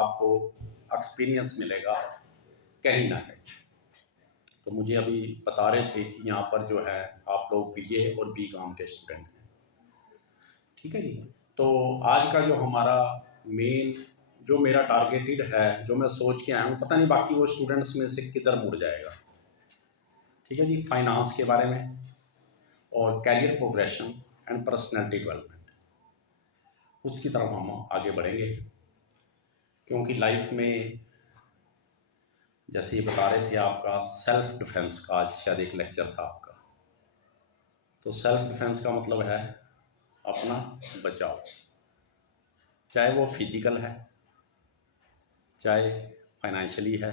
आपको एक्सपीरियंस मिलेगा कहीं ना कहीं। तो मुझे अभी बता रहे थे कि यहाँ पर जो है आप लोग बीए और बीकॉम के स्टूडेंट हैं, ठीक है जी। तो आज का जो हमारा मेन जो मेरा टारगेटेड है, जो मैं सोच के आया हूँ, पता नहीं बाकी वो स्टूडेंट्स में से किधर मुड़ जाएगा, ठीक है जी। फाइनेंस के बारे में और career progression and personality development, उसकी तरफ हम आगे बढ़ेंगे। क्योंकि लाइफ में जैसे ये बता रहे थे आपका सेल्फ डिफेंस का आज शायद एक लेक्चर था आपका, तो सेल्फ डिफेंस का मतलब है अपना बचाव, चाहे वो फिजिकल है, चाहे फाइनेंशियली है,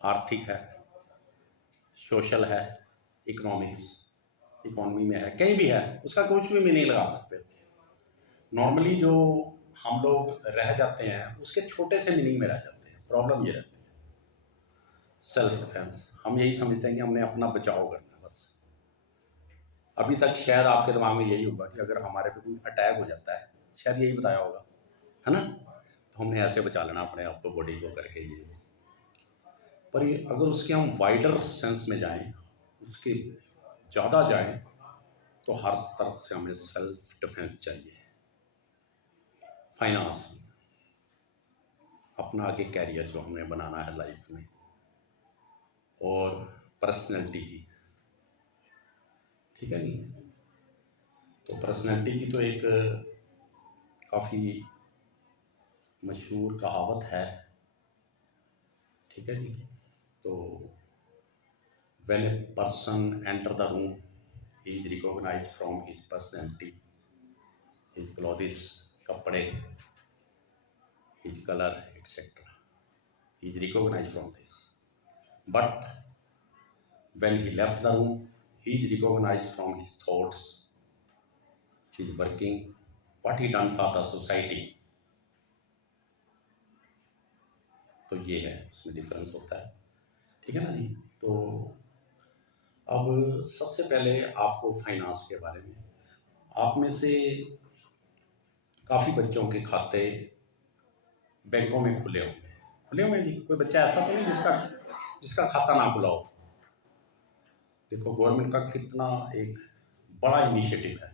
आर्थिक है, सोशल है, इकोनॉमी में है, कहीं भी है, उसका कुछ भी मीनिंग लगा सकते हो। नॉर्मली जो हम लोग रह जाते हैं उसके छोटे से मीनिंग में रह जाते हैं। प्रॉब्लम ये रहती है सेल्फ डिफेंस, हम यही समझते हैं कि हमने अपना बचाव करना है बस। अभी तक शायद आपके दिमाग में यही होगा कि अगर हमारे पे कोई अटैक हो जाता है, शायद यही बताया होगा, है ना, तो हमने ऐसे बचा लेना अपने आप को, बॉडी को करके ये। पर ये अगर उसके हम वाइडर सेंस में जाएं, उसके ज़्यादा जाएं, तो हर तरफ से हमें सेल्फ डिफेंस चाहिए। फाइनेंस, अपना आगे कैरियर जो हमें बनाना है लाइफ में, और पर्सनैलिटी की, ठीक है नहीं। तो पर्सनैलिटी की तो एक काफ़ी मशहूर कहावत है, ठीक है जी। तो when a person enter the room he is recognize from his personality, his clothes, कपड़े, his colour etcetera, he is recognized from this. But when he left the room, he is recognized from his thoughts, his working, what he done for the society. तो ये है, इसमें difference होता है, ठीक है ना जी। तो अब सबसे पहले आपको फाइनेंस के बारे में, आप में से काफ़ी बच्चों के खाते बैंकों में खुले हुए जी। कोई बच्चा ऐसा तो नहीं जिसका खाता ना खुला हो। देखो गवर्नमेंट का कितना एक बड़ा इनिशिएटिव है।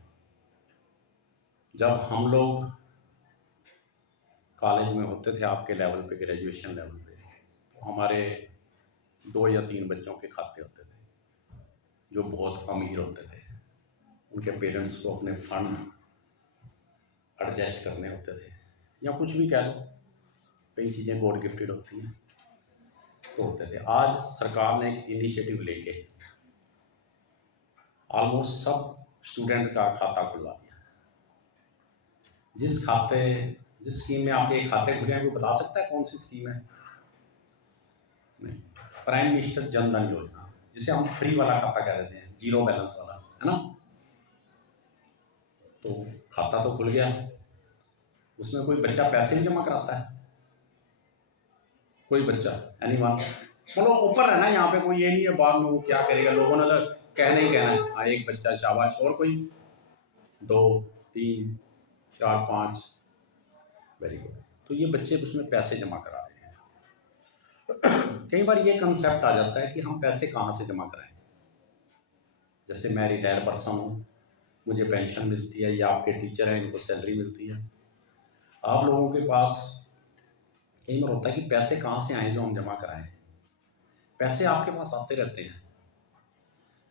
जब हम लोग कॉलेज में होते थे आपके लेवल पे, ग्रेजुएशन लेवल पे, तो हमारे 2 या 3 बच्चों के खाते होते थे जो बहुत अमीर होते थे। उनके पेरेंट्स को अपने फंड एडजस्ट करने होते थे, या कुछ भी कह लो, कई चीज़ें गॉड गिफ्टेड होती हैं, तो होते थे। आज सरकार ने एक इनिशिएटिव लेके ऑलमोस्ट सब स्टूडेंट का खाता खुलवा दिया। जिस स्कीम में आपके खाते खुले हैं, कोई बता सकता है कौन सी स्कीम है? नहीं, प्राइम मिनिस्टर जन धन योजना, जिसे हम फ्री वाला खाता कह देते हैं, जीरो बैलेंस वाला, है ना। तो खाता तो खुल गया, उसमें कोई बच्चा पैसे ही जमा कराता है? कोई बच्चा एनीवन, मतलब ऊपर रहना यहाँ पे, कोई ये नहीं है बाद में वो क्या करेगा, लोगों ने तो कहना ही कहना है। हाँ, एक बच्चा, शाबाश। और कोई 2, 3, 4, 5, वेरी गुड। तो ये बच्चे उसमें पैसे जमा करा रहे हैं। कई बार ये कंसेप्ट आ जाता है कि हम पैसे कहाँ से जमा कराएं। जैसे मैं रिटायर्ड पर्सन हूँ, मुझे पेंशन मिलती है, या आपके टीचर हैं, इनको सैलरी मिलती है। आप लोगों के पास कई बार होता है कि पैसे कहाँ से आए जो हम जमा कराएं। पैसे आपके पास आते रहते हैं,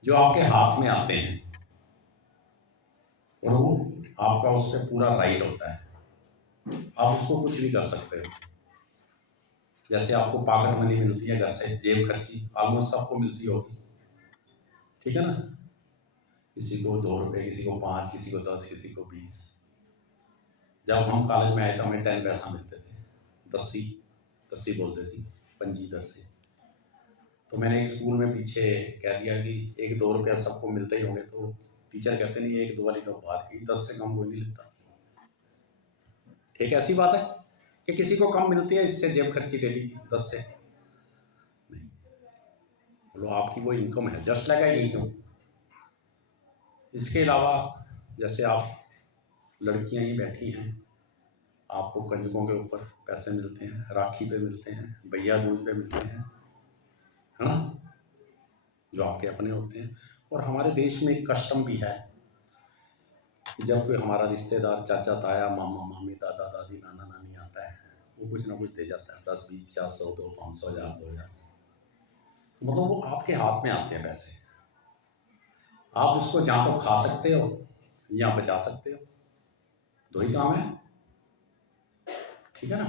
जो आपके हाथ में आते हैं, और वो आपका उस पर पूरा राइट होता है, आप उसको कुछ भी कर सकते हो। जैसे आपको पॉकेट मनी मिलती है घर से, जेब खर्ची ऑलमोस्ट सबको मिलती होगी, ठीक है ना। किसी को 2 रुपये, किसी को 5, किसी को 10, किसी को 20। जब हम कॉलेज में आए तो हमें 10 पैसा मिलते थे, दस्सी बोलते थे, पंजी दस्सी। तो मैंने एक स्कूल में पीछे कह दिया कि 1-2 रुपया सबको मिलते ही होंगे, तो टीचर कहते नहीं, 1-2 वाली तो बात की, 10 से कम कोई नहीं लेता। ठीक है, ऐसी बात है कि किसी को कम मिलती है इससे जेब खर्ची डेली 10 से नहीं। बोलो आपकी वो इनकम है, जस्ट लाइक इनकम। इसके अलावा जैसे आप लड़कियां ही बैठी हैं, आपको कंजकों के ऊपर पैसे मिलते हैं, राखी पे मिलते हैं, भैया दूज पे मिलते हैं, है ना, जो आपके अपने होते हैं। और हमारे देश में एक कस्टम भी है कि जब कोई हमारा रिश्तेदार, चाचा ताया, मामा मामी, दादा दादी, नाना नानी आता है, वो कुछ ना कुछ दे जाता है, 10 20 50 100 2 500 1000 2000। मतलब वो आपके हाथ में आते हैं पैसे, आप उसको जहाँ तो खा सकते हो या बचा सकते हो, दो ही काम है, ठीक है ना।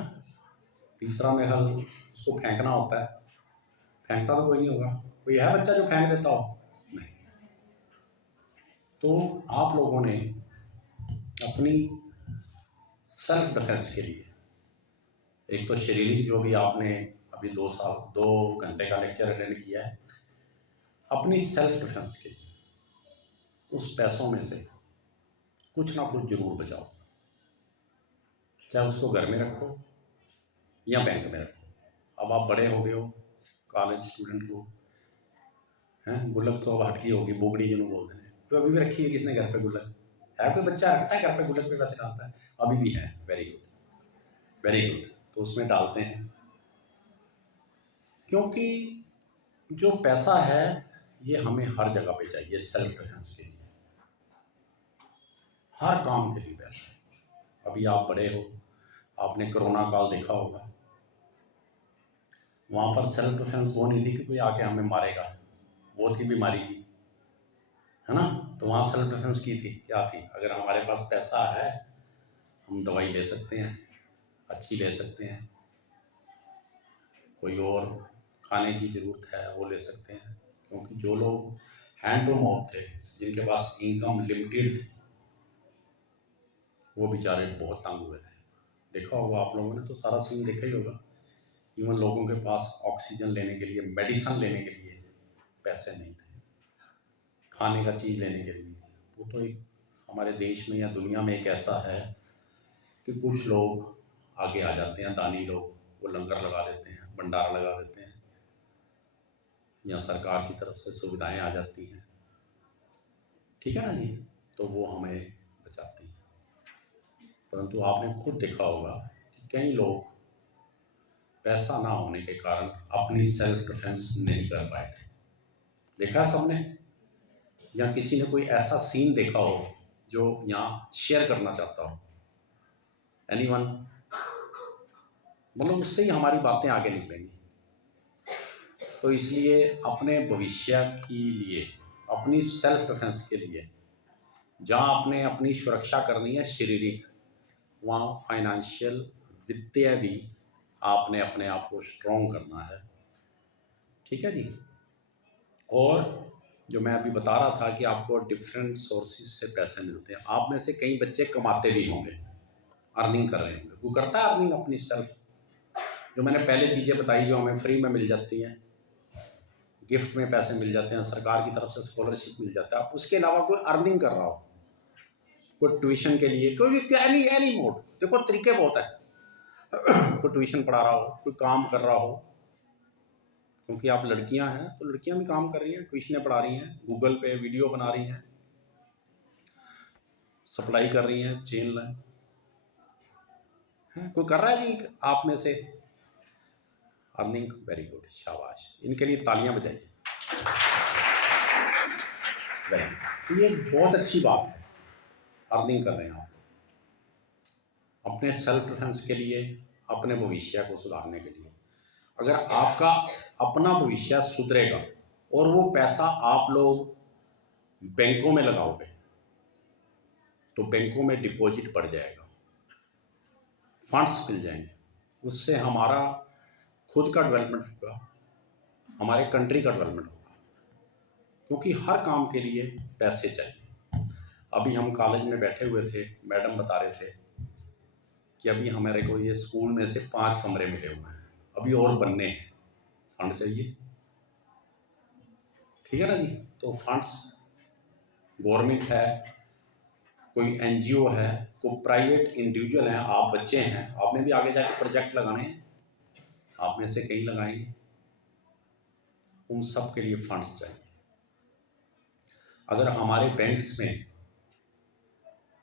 तीसरा मेरा उसको फेंकना होता है, फेंकता तो कोई नहीं होगा, कोई है बच्चा जो फेंक देता हो, नहीं। तो आप लोगों ने अपनी सेल्फ डिफेंस के लिए, एक तो शारीरिक जो भी आपने अभी 2 घंटे का लेक्चर अटेंड किया है, अपनी सेल्फ डिफेंस के लिए उस पैसों में से कुछ ना कुछ जरूर बचाओ, चाहे उसको घर में रखो या बैंक में रखो। अब आप बड़े हो गए हो, कॉलेज स्टूडेंट को हैं, गुल्लक तो अब हटकी होगी, बोगड़ी जिन्होंने बोलते हैं, तो अभी भी रखी है किसने घर पे गुल्लक? है कोई बच्चा रखता है घर पे गुल्लक पे पैसे डालता है? अभी भी है, वेरी गुड वेरी गुड। तो उसमें डालते हैं, क्योंकि जो पैसा है ये हमें हर जगह पे चाहिए, सेल्फ डिफेंस के लिए, हर काम के लिए पैसा है। अभी आप बड़े हो, आपने कोरोना काल देखा होगा, वहाँ पर सेल्फ डिफेंस वो नहीं थी कि कोई आके हमें मारेगा, वो थी बीमारी की, है ना। तो वहाँ सेल्फ डिफेंस की थी, क्या थी? अगर हमारे पास पैसा है हम दवाई ले सकते हैं, अच्छी ले सकते हैं, कोई और खाने की ज़रूरत है वो ले सकते हैं। क्योंकि जो लोग हैंड टू माउथ थे, जिनके पास इनकम लिमिटेड थी, वो बेचारे बहुत तंग हुए थे। देखा होगा आप लोगों ने, तो सारा सीन देखा ही होगा। इवन लोगों के पास ऑक्सीजन लेने के लिए, मेडिसिन लेने के लिए पैसे नहीं थे, खाने का चीज़ लेने के लिए नहीं थी। वो तो एक हमारे देश में या दुनिया में एक ऐसा है कि कुछ लोग आगे आ जाते हैं, दानी लोग, वो लंगर लगा देते हैं, भंडारा लगा देते हैं, या सरकार की तरफ से सुविधाएं आ जाती हैं, ठीक है ना जी, तो वो हमें बचाती हैं। परंतु आपने खुद देखा होगा कि कई लोग पैसा ना होने के कारण अपनी सेल्फ डिफेंस नहीं कर पाए थे। देखा सबने, या किसी ने कोई ऐसा सीन देखा हो जो यहाँ शेयर करना चाहता हो? एनीवन? मतलब उससे ही हमारी बातें आगे निकलेंगी। तो इसलिए अपने भविष्य के लिए, अपनी सेल्फ डिफेंस के लिए, जहाँ आपने अपनी सुरक्षा करनी है शारीरिक, वहाँ फाइनेंशियल, वित्तीय भी आपने अपने आप को स्ट्रॉन्ग करना है, ठीक है जी। और जो मैं अभी बता रहा था कि आपको डिफरेंट सोर्सेज से पैसे मिलते हैं, आप में से कई बच्चे कमाते भी होंगे, अर्निंग कर रहे होंगे, वो करता है अर्निंग अपनी सेल्फ, जो मैंने पहले चीज़ें बताई जो हमें फ्री में मिल जाती हैं, गिफ्ट में पैसे मिल जाते हैं, सरकार की तरफ से स्कॉलरशिप मिल जाता है, उसके अलावा कोई अर्निंग कर रहा हो, कोई ट्यूशन के लिए, कोई भी एनी मोड, देखो तरीके बहुत है, कोई ट्यूशन पढ़ा रहा हो, कोई काम कर रहा हो, क्योंकि आप लड़कियां हैं तो लड़कियां भी काम कर रही हैं, ट्यूशनें पढ़ा रही हैं, गूगल पे वीडियो बना रही हैं, सप्लाई कर रही हैं, चेन लाइन है, कोई कर रहा है जी आप में से अर्निंग? वेरी गुड, शाबाश, इनके लिए तालियां बजाइए। तो ये बहुत अच्छी बात है, अर्निंग कर रहे हैं आप अपने सेल्फ डिफेंस के लिए, अपने भविष्य को सुधारने के लिए। अगर आपका अपना भविष्य सुधरेगा और वो पैसा आप लोग बैंकों में लगाओगे तो बैंकों में डिपॉजिट बढ़ जाएगा, फंड्स मिल जाएंगे, उससे हमारा खुद का डेवलपमेंट होगा, हमारे कंट्री का डेवलपमेंट होगा, क्योंकि हर काम के लिए पैसे चाहिए। अभी हम कॉलेज में बैठे हुए थे, मैडम बता रहे थे कि अभी हमारे को ये स्कूल में से 5 कमरे मिले हुए हैं, अभी और बनने हैं, फंड चाहिए, ठीक है ना जी। तो फंड्स गवर्नमेंट है, कोई एनजीओ है, कोई प्राइवेट इंडिविजुअल है, आप बच्चे हैं, आपने भी आगे जाके प्रोजेक्ट लगाने हैं, आप में से कई लगाएंगे, उन सब के लिए फंड्स चाहिए। अगर हमारे बैंक्स में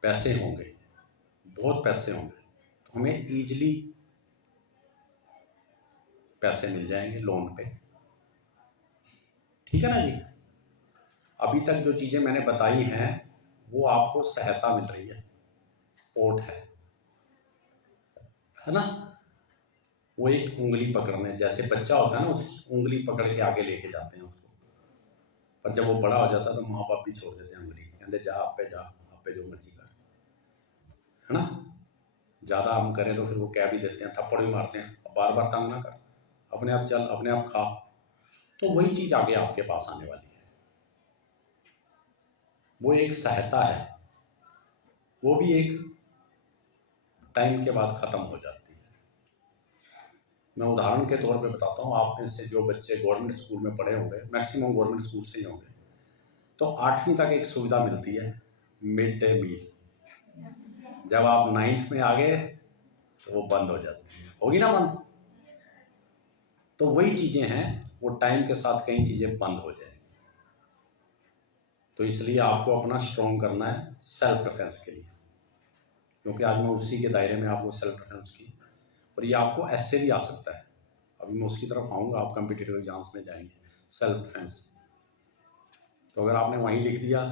पैसे होंगे, बहुत पैसे होंगे, तो हमें ईजिली पैसे मिल जाएंगे लोन पे, ठीक है ना जी। अभी तक जो चीज़ें मैंने बताई हैं वो आपको सहायता मिल रही है, सपोर्ट है ना। वो एक उंगली पकड़ने, जैसे बच्चा होता है ना, उसकी उंगली पकड़ के आगे लेके जाते हैं उसको, पर जब वो बड़ा हो जाता है तो माँ बाप भी छोड़ देते हैं उंगली, कहते जा, आप पे जो मर्जी कर, है ना। ज़्यादा हम करें तो फिर वो कह भी देते हैं, थप्पड़ भी मारते हैं, बार बार तंग ना कर, अपने आप चल, अपने आप खा। तो वही चीज़ आगे आपके पास आने वाली है, वो एक सहायता है, वो भी एक टाइम के बाद ख़त्म हो जाती है। मैं उदाहरण के तौर पे बताता हूँ, आप में से जो बच्चे गवर्नमेंट स्कूल में पढ़े होंगे, मैक्सिमम गवर्नमेंट स्कूल से ही होंगे, तो 8वीं तक एक सुविधा मिलती है, मिड डे मील। जब आप 9th में आ गए तो वो बंद हो जाती है, होगी ना बंद। तो वही चीज़ें हैं, वो टाइम के साथ कई चीज़ें बंद हो जाएंगी। तो इसलिए आपको अपना स्ट्रॉन्ग करना है सेल्फ डिफेंस के लिए, क्योंकि आज मैं उसी के दायरे में आपको सेल्फ डिफेंस की, और ये आपको ऐसे भी आ सकता है, अभी मैं उसकी तरफ आऊँगा, आप कम्पिटिटिव एग्जाम्स में जाएंगे। सेल्फ डिफेंस, तो अगर आपने वहीं लिख दिया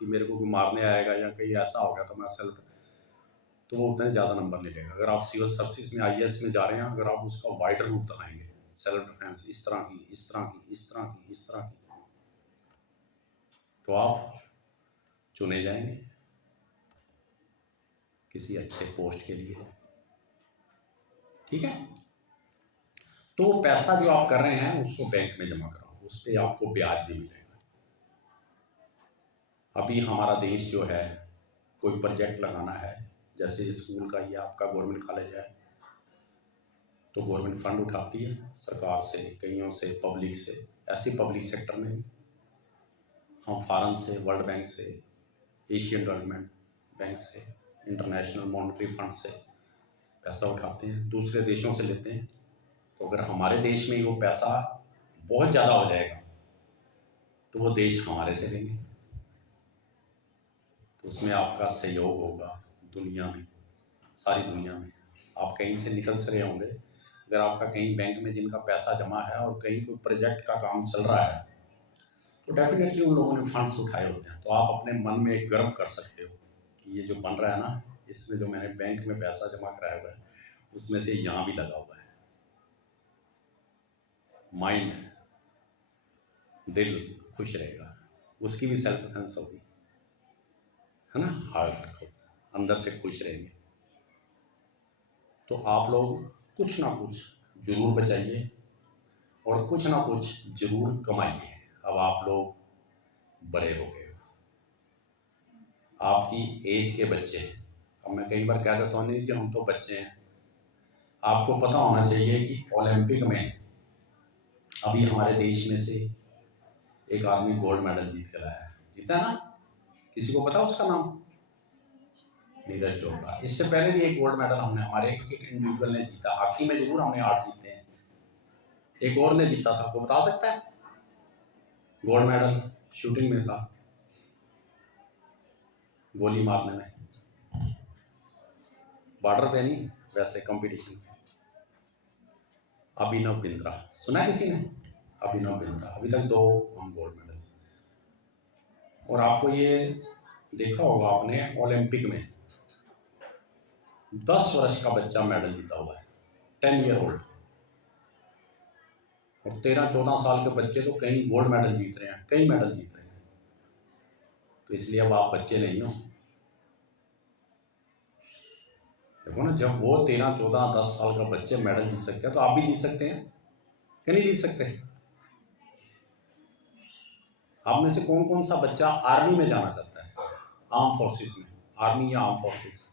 कि मेरे को कोई मारने आएगा या कहीं ऐसा हो गया तो मैं सेल्फ, तो वो उतने ज़्यादा नंबर नहीं लेगा। अगर आप सिविल सर्विस में IAS में जा रहे हैं, अगर आप उसका वाइडर रूप दिखाएंगे, सेल्फ डिफेंस इस तरह की, इस तरह की, इस तरह की, इस तरह की, तो आप चुने जाएंगे किसी अच्छे पोस्ट के लिए, ठीक है। तो पैसा जो आप कर रहे हैं उसको बैंक में जमा कराओ, उस पर आपको ब्याज भी मिलेगा। अभी हमारा देश जो है, कोई प्रोजेक्ट लगाना है, जैसे स्कूल का, ये आपका गवर्नमेंट कॉलेज है, तो गवर्नमेंट फंड उठाती है सरकार से, कईयों से, पब्लिक से, ऐसे पब्लिक सेक्टर में भी हम फॉरेन से, वर्ल्ड बैंक से, एशियन डेवलपमेंट बैंक से, इंटरनेशनल मॉनेटरी फंड से पैसा उठाते हैं, दूसरे देशों से लेते हैं। तो अगर हमारे देश में ही वो पैसा बहुत ज़्यादा हो जाएगा तो वो देश हमारे से लेंगे, तो उसमें आपका सहयोग होगा दुनिया में, सारी दुनिया में। आप कहीं से निकल से रहे होंगे, अगर आपका कहीं बैंक में जिनका पैसा जमा है और कहीं कोई प्रोजेक्ट का काम चल रहा है, तो डेफिनेटली उन लोगों ने फंड्स उठाए होते हैं, तो आप अपने मन में एक गर्व कर सकते हो कि ये जो बन रहा है ना, इसमें जो मैंने बैंक में पैसा जमा कराया हुआ है उसमें से यहाँ भी लगा हुआ है। माइंड, दिल खुश रहेगा, उसकी भी सेल्फ डिफेंस होगी, है ना। हार्ट अंदर से खुश रहेंगे। तो आप लोग कुछ ना कुछ जरूर बचाइए और कुछ ना कुछ जरूर कमाइए। अब आप लोग बड़े हो गए हो, आपकी एज के बच्चे, अब मैं कई बार कह देता हूँ नहीं कि हम तो बच्चे हैं, आपको पता होना चाहिए कि ओलंपिक में अभी हमारे देश में से एक आदमी गोल्ड मेडल जीत कर आया है, जीता ना, किसी को पता उसका नाम? नीरज चोपड़ा। इससे पहले भी एक गोल्ड मेडल हमने, हमारे एक इंडिविजुअल ने जीता, हॉकी में जरूर हमने 8 जीते हैं, एक और ने जीता था, आपको बता सकता है? गोल्ड मेडल शूटिंग में था, गोली मारने में, बॉर्डर पे नहीं, वैसे कंपटीशन में। अभिनव बिंद्रा, सुना है किसी ने? अभिनव बिंद्रा, अभी तक 2 हम गोल्ड मेडल। और आपको ये देखा होगा आपने, ओलंपिक में 10 वर्ष का बच्चा मेडल जीता हुआ है, 10 ईयर ओल्ड, और 13-14 साल के बच्चे तो कई गोल्ड मेडल जीत रहे हैं, कई मेडल जीत रहे हैं। तो इसलिए अब आप बच्चे नहीं हो। देखो ना, जब वो 13-14-10 साल का बच्चे मेडल जीत सकते हैं तो आप भी जीत सकते हैं, क्या नहीं जीत सकते? आप में से कौन कौन सा बच्चा आर्मी में जाना चाहता है? आर्म फोर्सेस में, आर्मी या arm forces,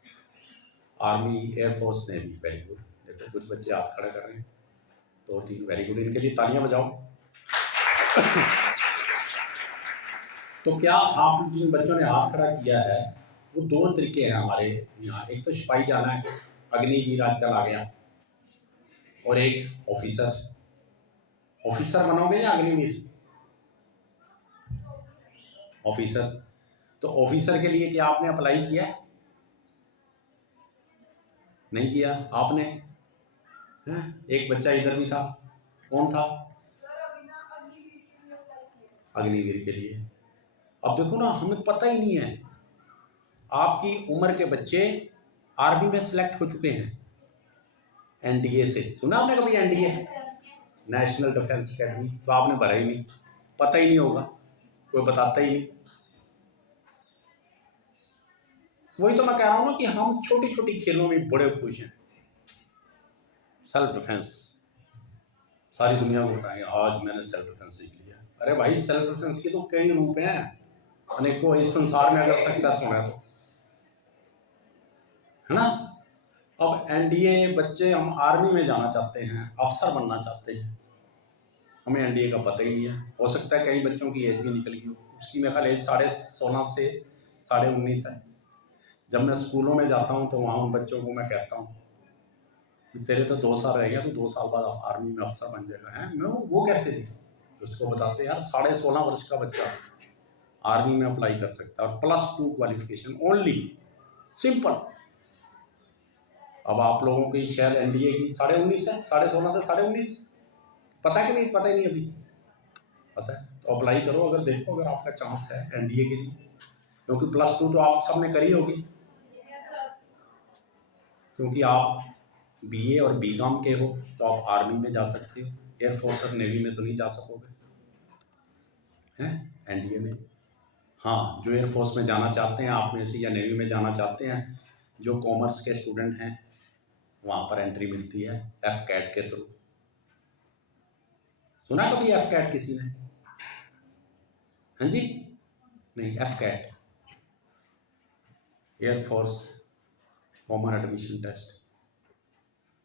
army, air force, navy, very good. देखो कुछ बच्चे हाथ खड़े कर रहे हैं, 2-3, वेरी गुड, इनके लिए तालियां बजाओ। तो क्या आप जिन बच्चों ने हाथ खड़ा किया है, वो 2 तरीके हैं हमारे यहाँ, एक तो सिपाही जाना है, अग्निवीर आजकल आ गया, और एक ऑफिसर। ऑफिसर बनोगे या अग्निवीर? ऑफिसर। तो ऑफिसर के लिए क्या आपने अप्लाई किया है? नहीं किया आपने? हैं? एक बच्चा इधर भी था, कौन था? अग्निवीर के लिए। अब देखो ना, हमें पता ही नहीं है। आपकी उम्र के बच्चे आर्मी में सिलेक्ट हो चुके हैं एनडीए से। सुना आपने कभी एनडीए, नेशनल डिफेंस एकेडमी? तो आपने भरा ही नहीं, पता ही नहीं होगा, कोई बताता ही नहीं। वही तो मैं कह रहा हूँ ना कि हम छोटी छोटी खेलों में बड़े खुश हैं। सेल्फ डिफेंस, सारी दुनिया को बताएंगे आज मैंने सेल्फ डिफेंस सीख लिया। अरे भाई, सेल्फ डिफेंस के तो कई रूप हैं अनेकों, इस संसार में अगर सक्सेस होना है ना। अब एनडीए बच्चे, हम आर्मी में जाना चाहते हैं, अफसर बनना चाहते हैं, हमें एनडीए का पता ही नहीं है। हो सकता है कई बच्चों की एज भी निकल गई हो, उसकी मेरे ख्याल एज 16.5 से 19.5 है। जब मैं स्कूलों में जाता हूँ तो वहाँ उन बच्चों को मैं कहता हूँ तेरे तो 2 साल रह गया, तो 2 साल बाद आर्मी में अफसर बन जाएगा। है मैं वो कैसे थी? उसको बताते यार 16.5 वर्ष का बच्चा आर्मी में अप्लाई कर सकता है, और +2 क्वालिफिकेशन ओनली, सिंपल। अब आप लोगों की शायद एनडीए की 19.5 है, 16.5 से 19.5, पता है कि नहीं? पता ही नहीं अभी, पता है तो अप्लाई करो, अगर देखो अगर आपका चांस है एनडीए के लिए, क्योंकि +2 तो आप सबने करी होगी, क्योंकि आप बीए और बीकॉम के हो, तो आप आर्मी में जा सकते हो, एयरफोर्स और नेवी में तो नहीं जा सकोगे, हैं एनडीए में। हाँ, जो एयरफोर्स में जाना चाहते हैं आप में से, या नेवी में जाना चाहते हैं, जो कॉमर्स के स्टूडेंट हैं, वहाँ पर एंट्री मिलती है एफ कैट के थ्रू। सुना कभी एफ कैट किसी ने? हाँ जी, नहीं, AFCAT, air force common admission test.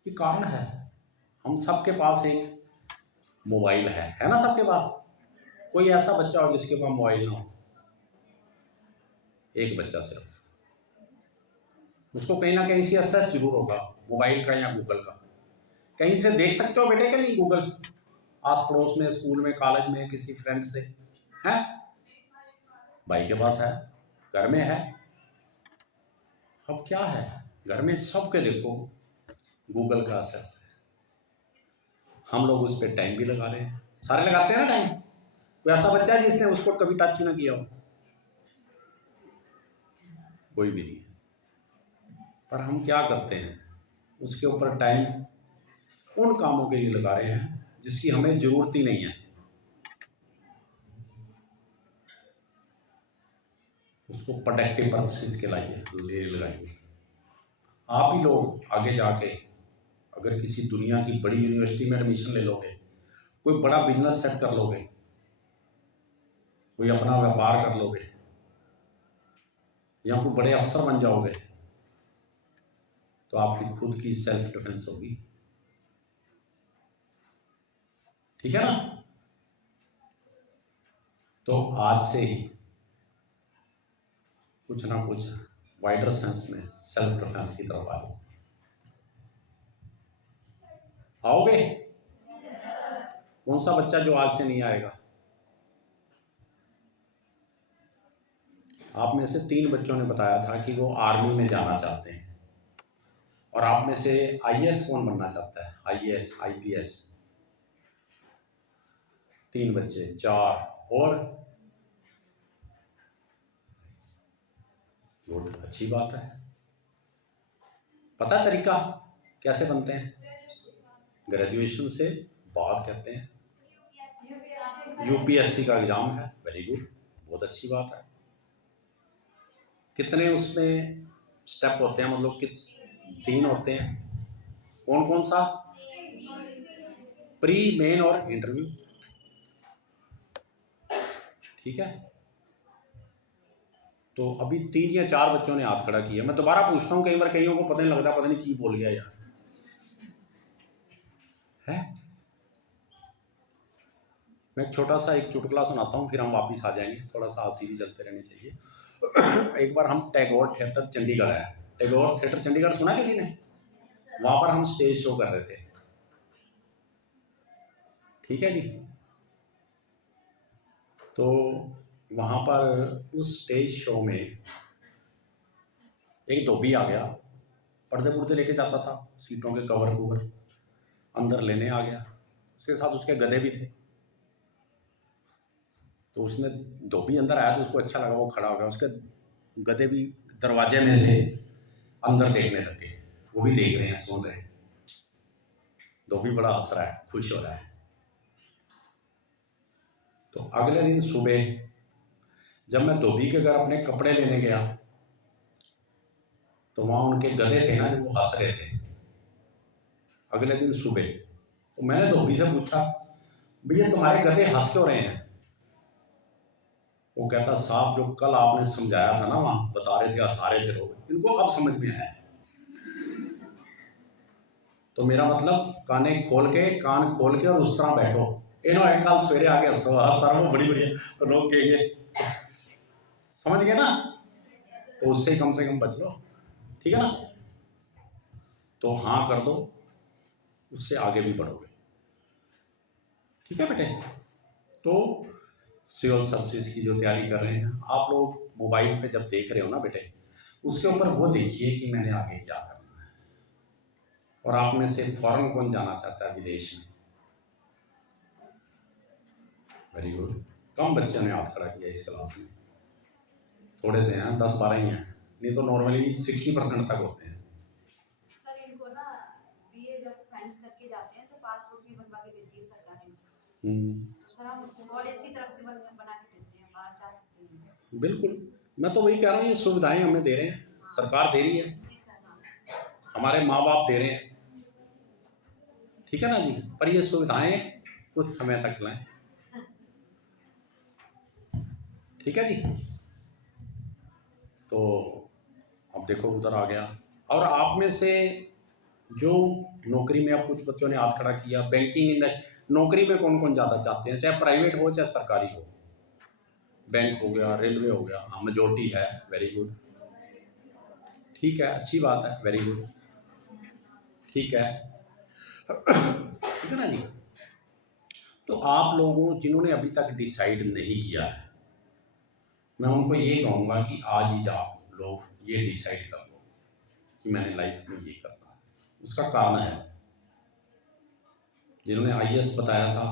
ये कारण है, हम सबके पास एक मोबाइल है ना सबके पास? कोई ऐसा बच्चा हो जिसके पास मोबाइल ना हो? एक बच्चा सिर्फ, उसको कहीं ना कहीं से एक्सेस जरूर होगा मोबाइल का या गूगल का। कहीं से देख सकते हो बेटे कि नहीं गूगल? आस पड़ोस में, स्कूल में, कॉलेज में, किसी फ्रेंड से है? भाई के पास है, घर में है। अब क्या है, घर में सबके देखो गूगल का एक्सेस है। हम लोग उस पर टाइम भी लगा रहे हैं, सारे लगाते हैं ना टाइम। कोई ऐसा बच्चा है जिसने उसको कभी टच ही ना किया हो? कोई भी नहीं है। पर हम क्या करते हैं, उसके ऊपर टाइम उन कामों के लिए लगा रहे हैं जिसकी हमें जरूरत ही नहीं है। उसको प्रोडक्टिव पर्पसेस के लिए लगाएंगे। आप ही लोग आगे जाके अगर किसी दुनिया की बड़ी यूनिवर्सिटी में एडमिशन ले लोगे, कोई बड़ा बिजनेस सेट कर लोगे, कोई अपना व्यापार कर लोगे, या कोई बड़े अफसर बन जाओगे, तो आपकी खुद की सेल्फ डिफेंस होगी। ठीक है ना? तो आज से ही कुछ ना कुछ वाइडर सेंस में सेल्फ डिफेंस की तरफ आओगे? कौन सा बच्चा जो आज से नहीं आएगा? आप में से 3 बच्चों ने बताया था कि वो आर्मी में जाना चाहते हैं, और आप में से आईएएस कौन बनना चाहता है? IAS, IPS? 3 बच्चे, 4 और गुड, अच्छी बात है। पता तरीका कैसे बनते हैं? ग्रेजुएशन से बाद कहते हैं, यूपीएससी का एग्जाम है, वेरी गुड, बहुत अच्छी बात है। कितने उसमें स्टेप होते हैं, मतलब किस 3 होते हैं? कौन कौन सा? प्री, मेन और इंटरव्यू। ठीक है, तो अभी 3 या 4 बच्चों ने हाथ खड़ा किया। मैं दोबारा पूछता हूँ, कई बार कईयों को पता नहीं लगता, पता नहीं की बोल गया यार, है? मैं छोटा सा एक चुटकुला सुनाता हूँ, फिर हम वापस आ जाएंगे, थोड़ा सा हंसी भी चलते रहनी चाहिए। एक बार हम टैगोर थिएटर चंडीगढ़ आए। टैगोर थिएटर चंडीगढ़ सुना किसी ने? वहाँ पर हम स्टेज शो कर रहे थे। ठीक है जी, तो वहाँ पर उस स्टेज शो में एक धोबी आ गया, पर्दे पुर्दे लेके जाता था, सीटों के कवर कूवर अंदर लेने आ गया। उसके साथ उसके गधे भी थे। तो उसने धोबी अंदर आया तो उसको अच्छा लगा, वो खड़ा हो गया। उसके गधे भी दरवाजे में से अंदर देखने लगे, वो भी देख रहे हैं, सुन रहे हैं। धोबी बड़ा हंस रहा है, खुश हो रहा है। तो अगले दिन सुबह जब मैं धोबी के घर अपने कपड़े लेने गया तो वहां उनके गधे थे ना, जो वो हंस रहे थे। अगले दिन सुबह तो मैंने धोबी से पूछा, भैया तुम्हारे गधे हंस क्यों रहे हैं? वो कहता, साहब जो कल आपने समझाया था ना, वहां बता रहे थे, हंसा रहे थे लोग, इनको अब समझ में आया। तो मेरा मतलब कान खोल के और उस तरह बैठो। इन्हों एक कल सवेरे आके हंसो, सर वो बड़ी बढ़िया, तो लोग कहेंगे, समझ गए ना? तो उससे कम से कम बच लो, ठीक है ना? तो हाँ कर दो, उससे आगे भी बढ़ोगे, ठीक है बेटे? तो सिविल सर्विसेज की जो तैयारी कर रहे हैं आप लोग, मोबाइल पे जब देख रहे हो ना बेटे, उसके ऊपर वो देखिए कि मैंने आगे क्या करना है। और आप में से फॉरेन कौन जाना चाहता है, विदेश में? Very good. कम बच्चों ने हाथ खड़ा किया इस क्लास में, थोड़े से हैं, 10-12 ही हैं, नहीं तो नॉर्मली 60% तक होते हैं। सर इनको ना बीए जब साइंस करके जाते हैं तो पासपोर्ट भी बनवा के देती है सरकार इनको। तो सर हम कॉलेज की तरफ से बना के देते हैं, बाहर जा सकते हैं। बिल्कुल, मैं तो वही कह रहा हूँ, ये सुविधाएं हमें दे रहे हैं, सरकार दे रही है, जी सर, हाँ। हमारे माँ बाप दे रहे हैं, ठीक है ना जी? पर ये सुविधाएं कुछ समय तक लें, ठीक है जी? तो अब देखो उधर आ गया। और आप में से जो नौकरी में, अब कुछ बच्चों ने हाथ खड़ा किया, बैंकिंग इंडस्ट्री, नौकरी में कौन कौन ज़्यादा चाहते हैं, चाहे प्राइवेट हो चाहे सरकारी हो? बैंक हो गया, रेलवे हो गया, हाँ मेजोरिटी है, वेरी गुड, ठीक है, अच्छी बात है, वेरी गुड, ठीक है, ठीक है ना जी? तो आप लोगों जिन्होंने अभी तक डिसाइड नहीं किया है, मैं उनको ये कहूँगा कि आज ही आप लोग ये डिसाइड कर लो कि मैंने लाइफ में ये करना है। उसका कारण है, जिन्होंने आईएएस बताया था,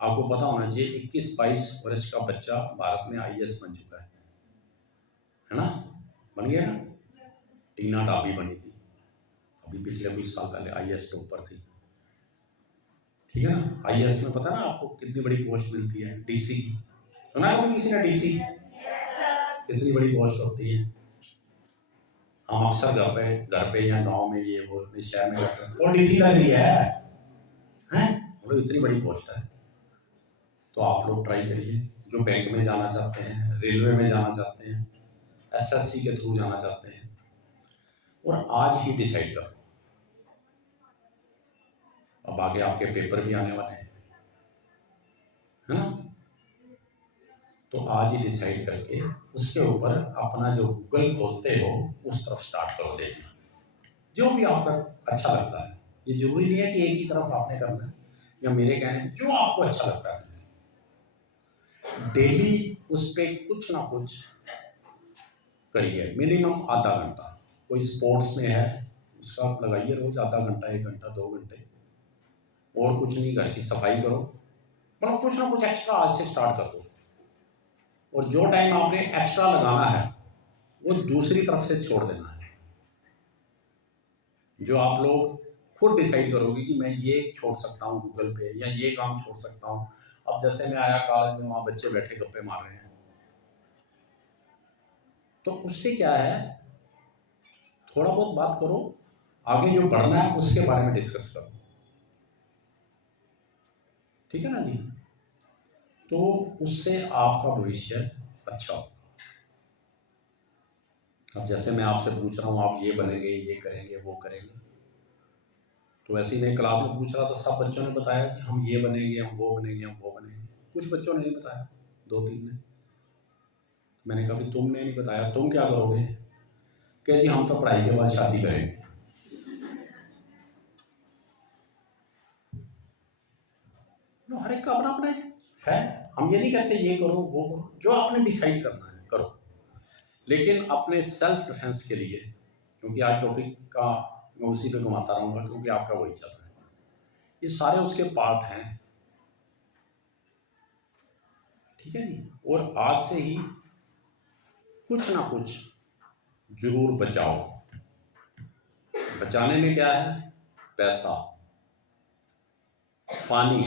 आपको पता होना चाहिए 21-22 वर्ष का बच्चा भारत में आईएएस बन चुका है ना? बन गया ना? टीना डाबी बनी थी अभी पिछले कुछ साल पहले, आईएएस टॉपर थी, ठीक है ना? आईएएस में पता ना आपको कितनी बड़ी पोस्ट मिलती है, डीसी की, सुना है किसी ने डीसी? कितनी बड़ी पोस्ट होती है। हम अक्सर घर पे या गांव में ये वो अपने शहर में जाते हैं तो डीसी लग रही है, हैं? वो इतनी बड़ी पोस्ट है। तो आप लोग ट्राई करिए, जो बैंक में जाना चाहते हैं, रेलवे में जाना चाहते हैं, एसएससी के थ्रू जाना चाहते हैं, और आज ही डिसाइड करो। अब आगे आपके पेपर भी आने वाले हैं, है ना? तो आज ही डिसाइड करके उसके ऊपर अपना जो गूगल खोलते हो उस तरफ स्टार्ट करो देखना, जो भी आपका अच्छा लगता है। ये जरूरी नहीं है कि एक ही तरफ आपने करना है, या मेरे कहने में जो आपको अच्छा लगता है डेली उस पर कुछ ना कुछ करिए, मिनिमम आधा घंटा। कोई स्पोर्ट्स में है उसका आप लगाइए रोज आधा घंटा, 1 घंटा, 2 घंटे, और कुछ नहीं, घर की सफाई करो, मतलब कुछ ना कुछ एक्स्ट्रा आज से स्टार्ट कर दो। और जो टाइम आपने एक्स्ट्रा लगाना है वो दूसरी तरफ से छोड़ देना है। जो आप लोग खुद डिसाइड करोगे कि मैं ये छोड़ सकता हूँ गूगल पे, या ये काम छोड़ सकता हूँ। अब जैसे मैं आया कॉलेज में, वहाँ बच्चे बैठे गप्पे मार रहे हैं, तो उससे क्या है, थोड़ा बहुत बात करो, आगे जो बढ़ना है उसके बारे में डिस्कस करो, ठीक है ना जी? तो उससे आपका भविष्य अच्छा हो। अब जैसे मैं आपसे पूछ रहा हूँ, आप ये बनेंगे, ये करेंगे, वो करेंगे, तो वैसे ही मैं क्लास में पूछ रहा था, सब बच्चों ने बताया कि हम ये बनेंगे, हम वो बनेंगे, हम वो बनेंगे। कुछ बच्चों ने नहीं बताया, 2-3 ने। मैंने कहा भी तुमने नहीं बताया, तुम क्या करोगे? कह जी हम तो पढ़ाई के बाद शादी करेंगे। हर एक का अपना अपना है, हम ये नहीं कहते ये करो वो करो, जो आपने डिसाइड करना है करो, लेकिन अपने सेल्फ डिफेंस के लिए क्योंकि आज टॉपिक का मैं उसी पे घुमाता रहूँगा, क्योंकि आपका वही चल रहा है। ये सारे उसके पार्ट हैं, ठीक है जी। और आज से ही कुछ ना कुछ जरूर बचाओ। बचाने में क्या है? पैसा, पानी,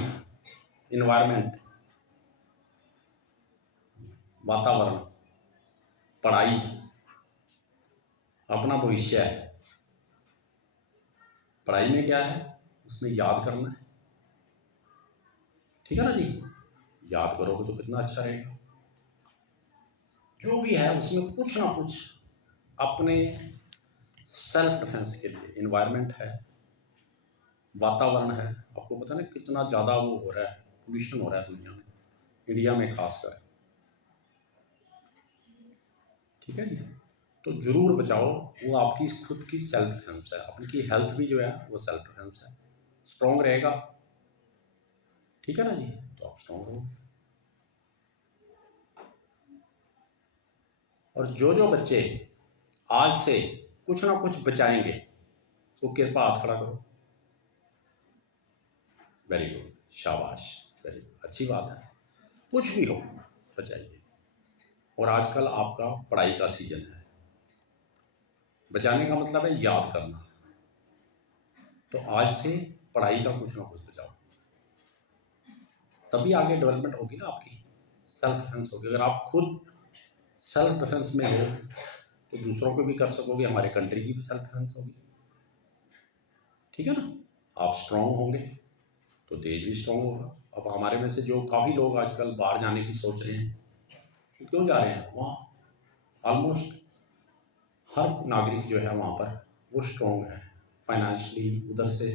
इन्वायरमेंट, वातावरण, पढ़ाई, अपना भविष्य है। पढ़ाई में क्या है? उसमें याद करना है, ठीक है ना जी। याद करोगे तो कितना अच्छा रहेगा। जो भी है उसमें कुछ ना कुछ अपने सेल्फ डिफेंस के लिए, इन्वायरमेंट है, वातावरण है। आपको पता है ना कितना ज़्यादा वो हो रहा है, पोल्यूशन हो रहा है दुनिया में, इंडिया में खासकर, ठीक है जी। तो ज़रूर बचाओ, वो आपकी खुद की सेल्फ डिफेंस है। आपकी हेल्थ भी जो है वो सेल्फ डिफेंस है। स्ट्रॉन्ग रहेगा, ठीक है ना जी, तो आप स्ट्रॉन्ग रहो। और जो जो बच्चे आज से कुछ ना कुछ बचाएंगे, तो कृपा हाथ खड़ा करो। वेरी गुड, शाबाश, वेरी गुड, अच्छी बात है। कुछ भी हो बचाइए। और आजकल आपका पढ़ाई का सीजन है। बचाने का मतलब है याद करना। तो आज से पढ़ाई का कुछ ना कुछ बचाओ, तभी आगे डेवलपमेंट होगी ना आपकी, सेल्फ डिफेंस होगी। अगर आप खुद सेल्फ डिफेंस में हो तो दूसरों को भी कर सकोगे, हमारे कंट्री की भी सेल्फ डिफेंस होगी, ठीक है ना। आप स्ट्रांग होंगे तो देश भी स्ट्रांग होगा। अब हमारे में से जो काफ़ी लोग आजकल बाहर जाने की सोच रहे हैं, तो क्यों जा रहे हैं वहाँ? ऑलमोस्ट हर नागरिक जो है वहाँ पर वो स्ट्रांग है फाइनेंशियली, उधर से,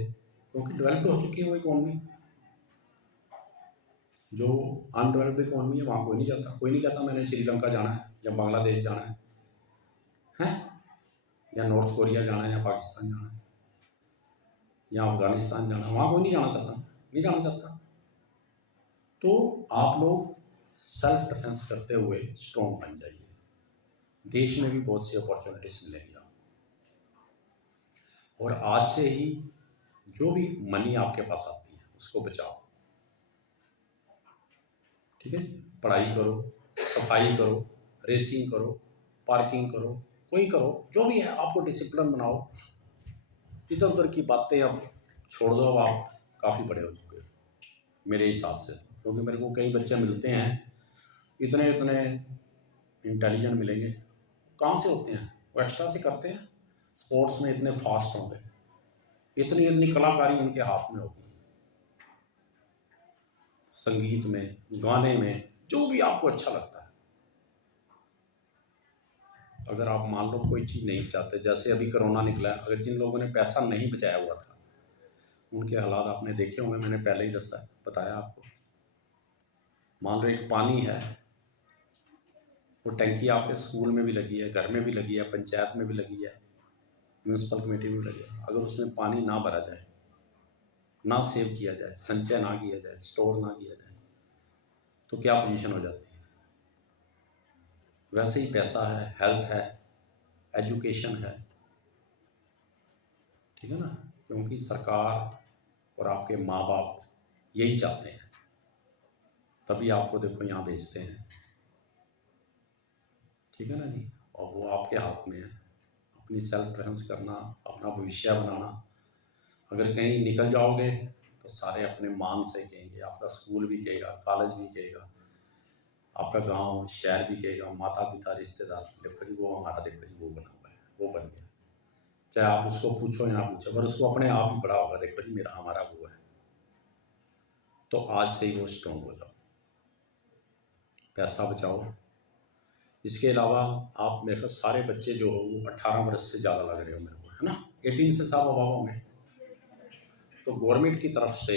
क्योंकि डेवलप्ड हो चुकी है वो इकोनॉमी। जो अनडेवलप्ड इकोनॉमी है वहाँ कोई नहीं जाता। कोई नहीं कहता मैंने श्रीलंका जाना है या बांग्लादेश जाना है या नॉर्थ कोरिया जाना है या पाकिस्तान जाना है या अफगानिस्तान जाना है, वहाँ कोई नहीं जाना चाहता, नहीं जाना चाहता। तो आप लोग सेल्फ डिफेंस करते हुए स्ट्रॉन्ग बन जाइए। देश में भी बहुत सी अपॉर्चुनिटीज मिलेंगी आपको। और आज से ही जो भी मनी आपके पास आती है उसको बचाओ, ठीक है। पढ़ाई करो, सफाई करो, रेसिंग करो, पार्किंग करो, कोई करो, जो भी है आपको डिसिप्लिन बनाओ। इधर उधर की बातें अब छोड़ दो। अब आप काफ़ी बड़े हो चुके हो मेरे हिसाब से, क्योंकि मेरे को कई बच्चे मिलते हैं इतने इतने इंटेलिजेंट मिलेंगे। कहाँ से होते हैं? वो एक्स्ट्रा से करते हैं। स्पोर्ट्स में इतने फास्ट होंगे, इतनी इतनी कलाकारी उनके हाथ में होगी, संगीत में, गाने में, जो भी आपको अच्छा लगता है। अगर आप मान लो कोई चीज़ नहीं चाहते, जैसे अभी कोरोना निकला है, अगर जिन लोगों ने पैसा नहीं बचाया हुआ था उनके हालात आपने देखे होंगे, मैंने पहले ही बताया आपको। मान लो एक पानी है, वो टंकी आपके स्कूल में भी लगी है, घर में भी लगी है, पंचायत में भी लगी है, म्यूनसिपल कमेटी में भी लगी है। अगर उसमें पानी ना भरा जाए, ना सेव किया जाए, संचय ना किया जाए, स्टोर ना किया जाए, तो क्या पोजीशन हो जाती है। वैसे ही पैसा है, हेल्थ है, एजुकेशन है, ठीक है ना। क्योंकि सरकार और आपके माँ बाप यही चाहते हैं, तभी आपको देखो यहाँ भेजते हैं, ठीक है ना जी। और वो आपके हाथ में है, अपनी सेल्फ डिफेंस करना, अपना भविष्य बनाना। अगर कहीं निकल जाओगे तो सारे अपने मान से कहेंगे, आपका स्कूल भी कहेगा, कॉलेज भी कहेगा, आपका गांव शहर भी कहेगा, माता पिता रिश्तेदार, देखो जी वो हमारा, देखो जी वो बना हुआ है, वो बन गया। चाहे आप उसको पूछो या ना पूछो, पर उसको अपने आप ही बड़ा होगा, देखो जी मेरा हमारा वो है। तो आज से ही वो स्ट्रॉन्ग हो जाओ, पैसा बचाओ। इसके अलावा आप मेरे ख्याल सारे बच्चे जो हो वो 18 वर्ष से ज़्यादा लग रहे हो मेरे को, है ना, 18 से सब अभाव होंगे। तो गवर्नमेंट की तरफ से,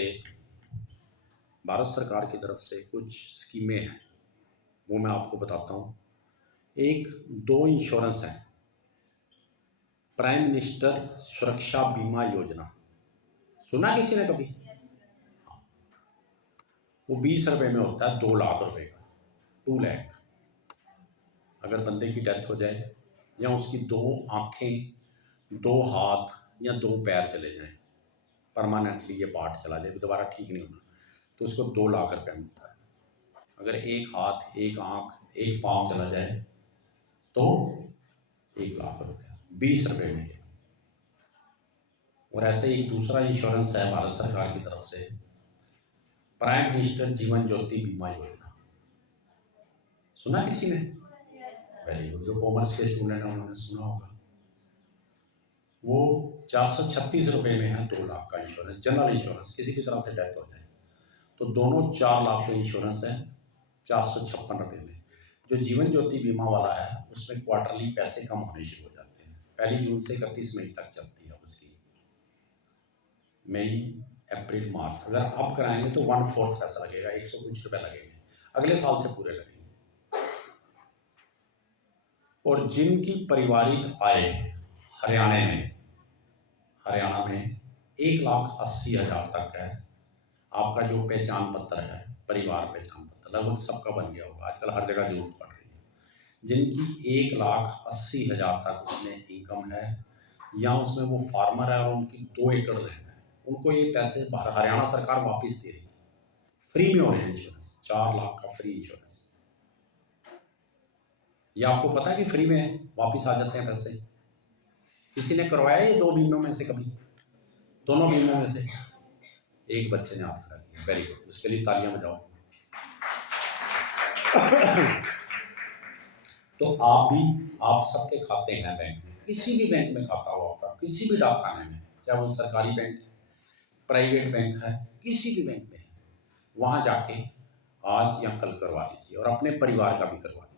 भारत सरकार की तरफ से कुछ स्कीमें हैं, वो मैं आपको बताता हूँ। एक दो इंश्योरेंस है, प्राइम मिनिस्टर सुरक्षा बीमा योजना, सुना किसी ने कभी? वो 20 रुपये में होता है, 2 लाख रुपए का, 2 लाख। अगर बंदे की डेथ हो जाए या उसकी 2 आँखें 2 हाथ या 2 पैर चले जाएं, परमानेंटली ये पार्ट चला जाए, दोबारा ठीक नहीं होना, तो उसको 2 लाख रुपया मिलता है। अगर 1 हाथ, 1 आँख, 1 पाँव चला जाए तो 1 लाख रुपया 20 रुपये में। और ऐसे ही दूसरा इंश्योरेंस है भारत सरकार की तरफ से, प्राइम मिनिस्टर जीवन ज्योति बीमा योजना। सुना किसी ने? Very good. जो कॉमर्स के स्टूडेंट हैं उन्होंने सुना होगा। वो 436 रुपये में है 2 लाख का इंश्योरेंस, जनरल इंश्योरेंस, किसी की तरफ से डेथ हो जाए तो दोनों 4 लाख के इंश्योरेंस है 456 रुपये में। जो जीवन ज्योति बीमा वाला है उसमें क्वार्टरली पैसे कम होने शुरू हो जाते हैं। 1 जून से 31 मई तक चलती है उसकी, मई, अप्रैल, मार्च। अगर आप कराएंगे तो 1/4 पैसा लगेगा, 100 कुछ रुपये लगेंगे, अगले साल से पूरे लगेंगे। और जिनकी पारिवारिक आय हरियाणा में 1,80,000 तक है, आपका जो पहचान पत्र है, परिवार पहचान पत्र, लगभग सबका बन गया होगा, आजकल हर जगह जरूरत पड़ रही है। जिनकी 1,80,000 तक उसमें इनकम है, या उसमें वो फार्मर है और उनकी 2 एकड़ लैंड है, उनको ये पैसे हरियाणा सरकार वापस दे रही है, फ्री में हो रहे हैं इंश्योरेंस। 4 लाख का फ्री इंश्योरेंस। ये आपको पता है कि फ्री में वापस आ जाते हैं पैसे? किसी ने करवाया ये 2 बीमों में से कभी? दोनों बीमों में से एक बच्चे ने हाथ खड़ा किया, वेरी गुड, उसके लिए तालियां बजाओ। तो आप सबके खाते हैं बैंक में, किसी भी बैंक में खाता हो आपका, किसी भी डाकखाने में, चाहे वो सरकारी बैंक, प्राइवेट बैंक है, किसी भी बैंक में है, वहां जाके आज या कल करवा लीजिए और अपने परिवार का भी करवा लीजिए।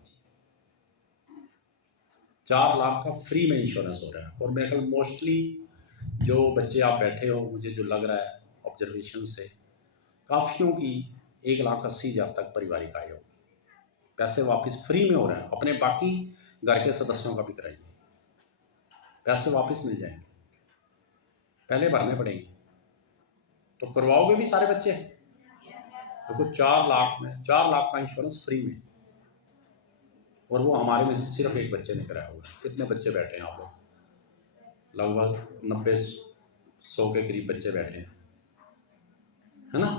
4 लाख का फ्री में इंश्योरेंस हो रहा है। और मेरे ख्याल मोस्टली जो बच्चे आप बैठे हो, मुझे जो लग रहा है ऑब्जर्वेशन से, काफियों की 1,80,000 तक पारिवारिक आय होगी, पैसे वापस फ्री में हो रहे हैं। अपने बाकी घर के सदस्यों का भी कराइए, पैसे वापस मिल जाएंगे, पहले भरने पड़ेंगे। तो करवाओगे भी सारे बच्चे? देखो 4 लाख में 4 लाख का इंश्योरेंस फ्री में, और वो हमारे में से सिर्फ एक बच्चे ने कराया हुआ है। कितने बच्चे बैठे हैं आप लोग? लगभग 90-100 के करीब बच्चे बैठे हैं, है ना?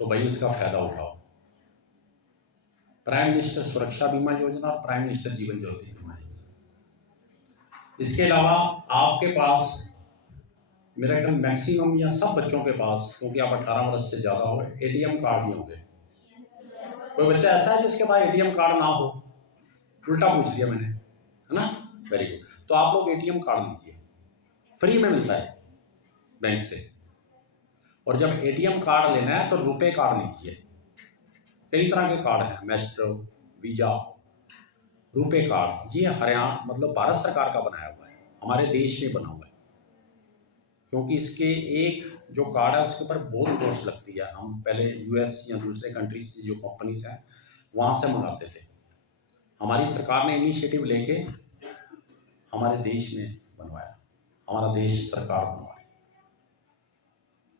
तो भाई उसका फायदा उठाओ। प्राइम मिनिस्टर सुरक्षा बीमा योजना और प्राइम मिनिस्टर जीवन ज्योति बीमा योजना। इसके अलावा आपके पास, मेरा ख्याल मैक्सिमम या सब बच्चों के पास, क्योंकि आप 18 वर्ष से ज्यादा हो, एटीएम कार्ड नहीं होंगे। कोई बच्चा ऐसा है जिसके पास एटीएम कार्ड ना हो? उल्टा पूछ लिया मैंने, है ना? Very good. तो आप लोग एटीएम कार्ड लीजिए, फ्री में मिलता है बैंक से। और जब एटीएम कार्ड लेना है तो रुपए कार्ड लीजिए। कई तरह के कार्ड हैं, मैस्ट्रो, वीजा, रुपए कार्ड। ये हरियाणा मतलब भारत सरकार का बनाया हुआ है, हमारे देश में बना हुआ है, क्योंकि इसके एक जो कार्ड है उसके ऊपर बहुत कॉस्ट लगती है। हम पहले यूएस या दूसरे कंट्रीज से जो कंपनीज हैं वहाँ से मंगाते थे। हमारी सरकार ने इनिशिएटिव लेके हमारे देश में बनवाया, हमारा देश सरकार बनवाया।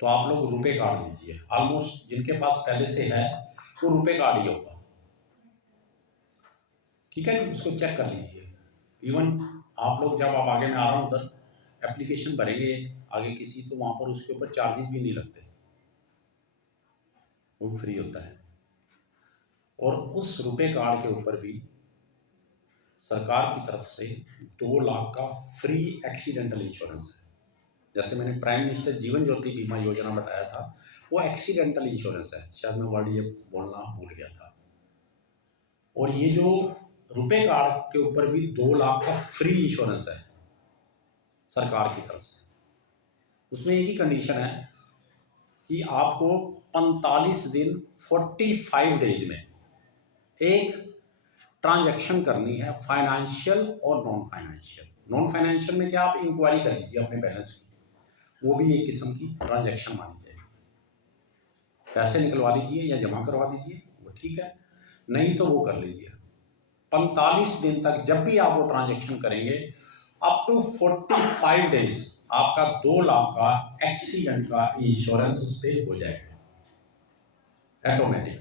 तो आप लोग रुपए कार्ड लीजिए, ऑलमोस्ट जिनके पास पहले से है वो रुपए कार्ड ही होगा, ठीक है? उसको चेक कर लीजिए। इवन आप लोग जब आप आगे में आ रहा हूँ उधर एप्लीकेशन भरेंगे आगे किसी, तो वहाँ पर उसके ऊपर चार्जेस भी नहीं लगते, वो फ्री होता है। और उस रुपए कार्ड के ऊपर भी सरकार की तरफ से 2 लाख का फ्री एक्सीडेंटल इंश्योरेंस है। जैसे मैंने प्राइम मिनिस्टर जीवन ज्योति बीमा योजना बताया था, वो एक्सीडेंटल इंश्योरेंस है, शायद मैं वर्ड ये बोलना भूल गया था। और ये जो रुपए कार्ड के ऊपर भी 2 लाख का फ्री इंश्योरेंस है सरकार की तरफ से। उसमें एक ही कंडीशन है कि आपको 45 दिन 45 डेज में एक ट्रांजैक्शन करनी है, फाइनेंशियल और नॉन फाइनेंशियल। नॉन फाइनेंशियल में क्या, आप इंक्वायरी कर लीजिए अपने बैलेंस की, वो भी एक किस्म की ट्रांजैक्शन मानी जाएगी। पैसे निकलवा लीजिए या जमा करवा दीजिए, वो ठीक है, नहीं तो वो कर लीजिए। 45 दिन तक जब भी आप वो ट्रांजैक्शन करेंगे, अप टू 45 डेज आपका 2 लाख का एक्सीडेंट का इंश्योरेंस उस पर हो जाएगा ऑटोमेटिक।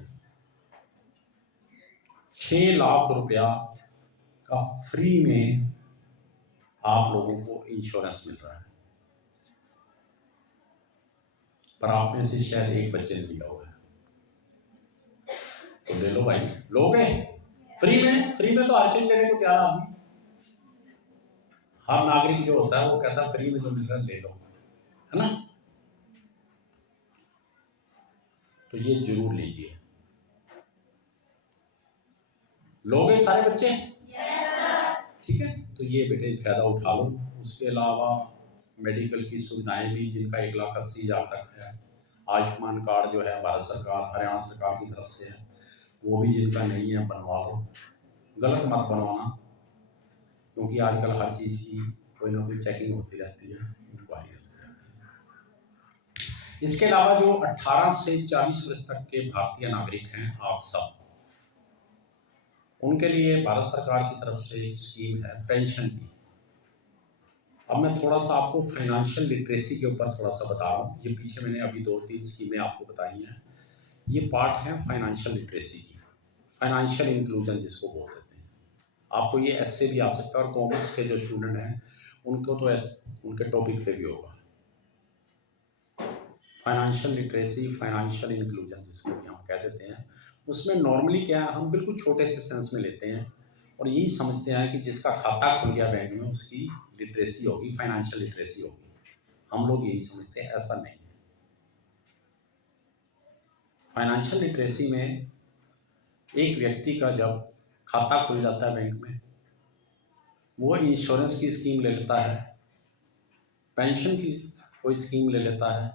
6 लाख रुपया का फ्री में आप लोगों को इंश्योरेंस मिल रहा है, पर आप में से शायद एक बच्चे ने लिया हुआ है, तो ले लो भाई। लोगे फ्री में? फ्री में तो हर चीज लेने को तैयार आदमी, हर नागरिक जो होता है वो कहता है फ्री में जो मिल रहा है ले लो, है ना? तो ये जरूर लीजिए। लोगे सारे बच्चे? ठीक है, तो ये बेटे फायदा उठा लो। उसके अलावा मेडिकल की सुविधाएं भी, जिनका 1,80,000 तक है, आयुष्मान कार्ड जो है भारत सरकार हरियाणा सरकार की तरफ से है, वो भी जिनका नहीं है बनवा लो। गलत मत बनवाना, क्योंकि आजकल हर चीज़ की कोई ना कोई चेकिंग होती रहती है, इंक्वायरी होती रहती है। इसके अलावा जो 18 से 40 वर्ष तक के भारतीय नागरिक हैं आप सब, उनके लिए भारत सरकार की तरफ से एक स्कीम है पेंशन की। अब मैं थोड़ा सा आपको फाइनेंशियल लिटरेसी के ऊपर थोड़ा सा बता रहा हूँ। ये पीछे मैंने अभी 2-3 स्कीमें आपको बताई हैं, ये पार्ट है फाइनेंशियल लिटरेसी की, फाइनेंशियल इंक्लूजन जिसको बोल देते हैं। आपको ये ऐसे भी आ सकता है, और कॉमर्स के जो स्टूडेंट हैं उनको तो उनके टॉपिक पे भी होगा फाइनेंशियल लिटरेसी, फाइनेंशियल इंक्लूजन जिसको भी हम कह देते हैं। उसमें नॉर्मली क्या है, हम बिल्कुल छोटे से सेंस में लेते हैं और यही समझते हैं कि जिसका खाता खुल गया बैंक में उसकी लिटरेसी होगी, फाइनेंशियल लिटरेसी होगी। हम लोग यही समझते हैं, ऐसा नहीं है। फाइनेंशियल लिटरेसी में एक व्यक्ति का जब खाता खुल जाता है बैंक में, वो इंश्योरेंस की स्कीम ले लेता है, पेंशन की कोई स्कीम ले लेता है,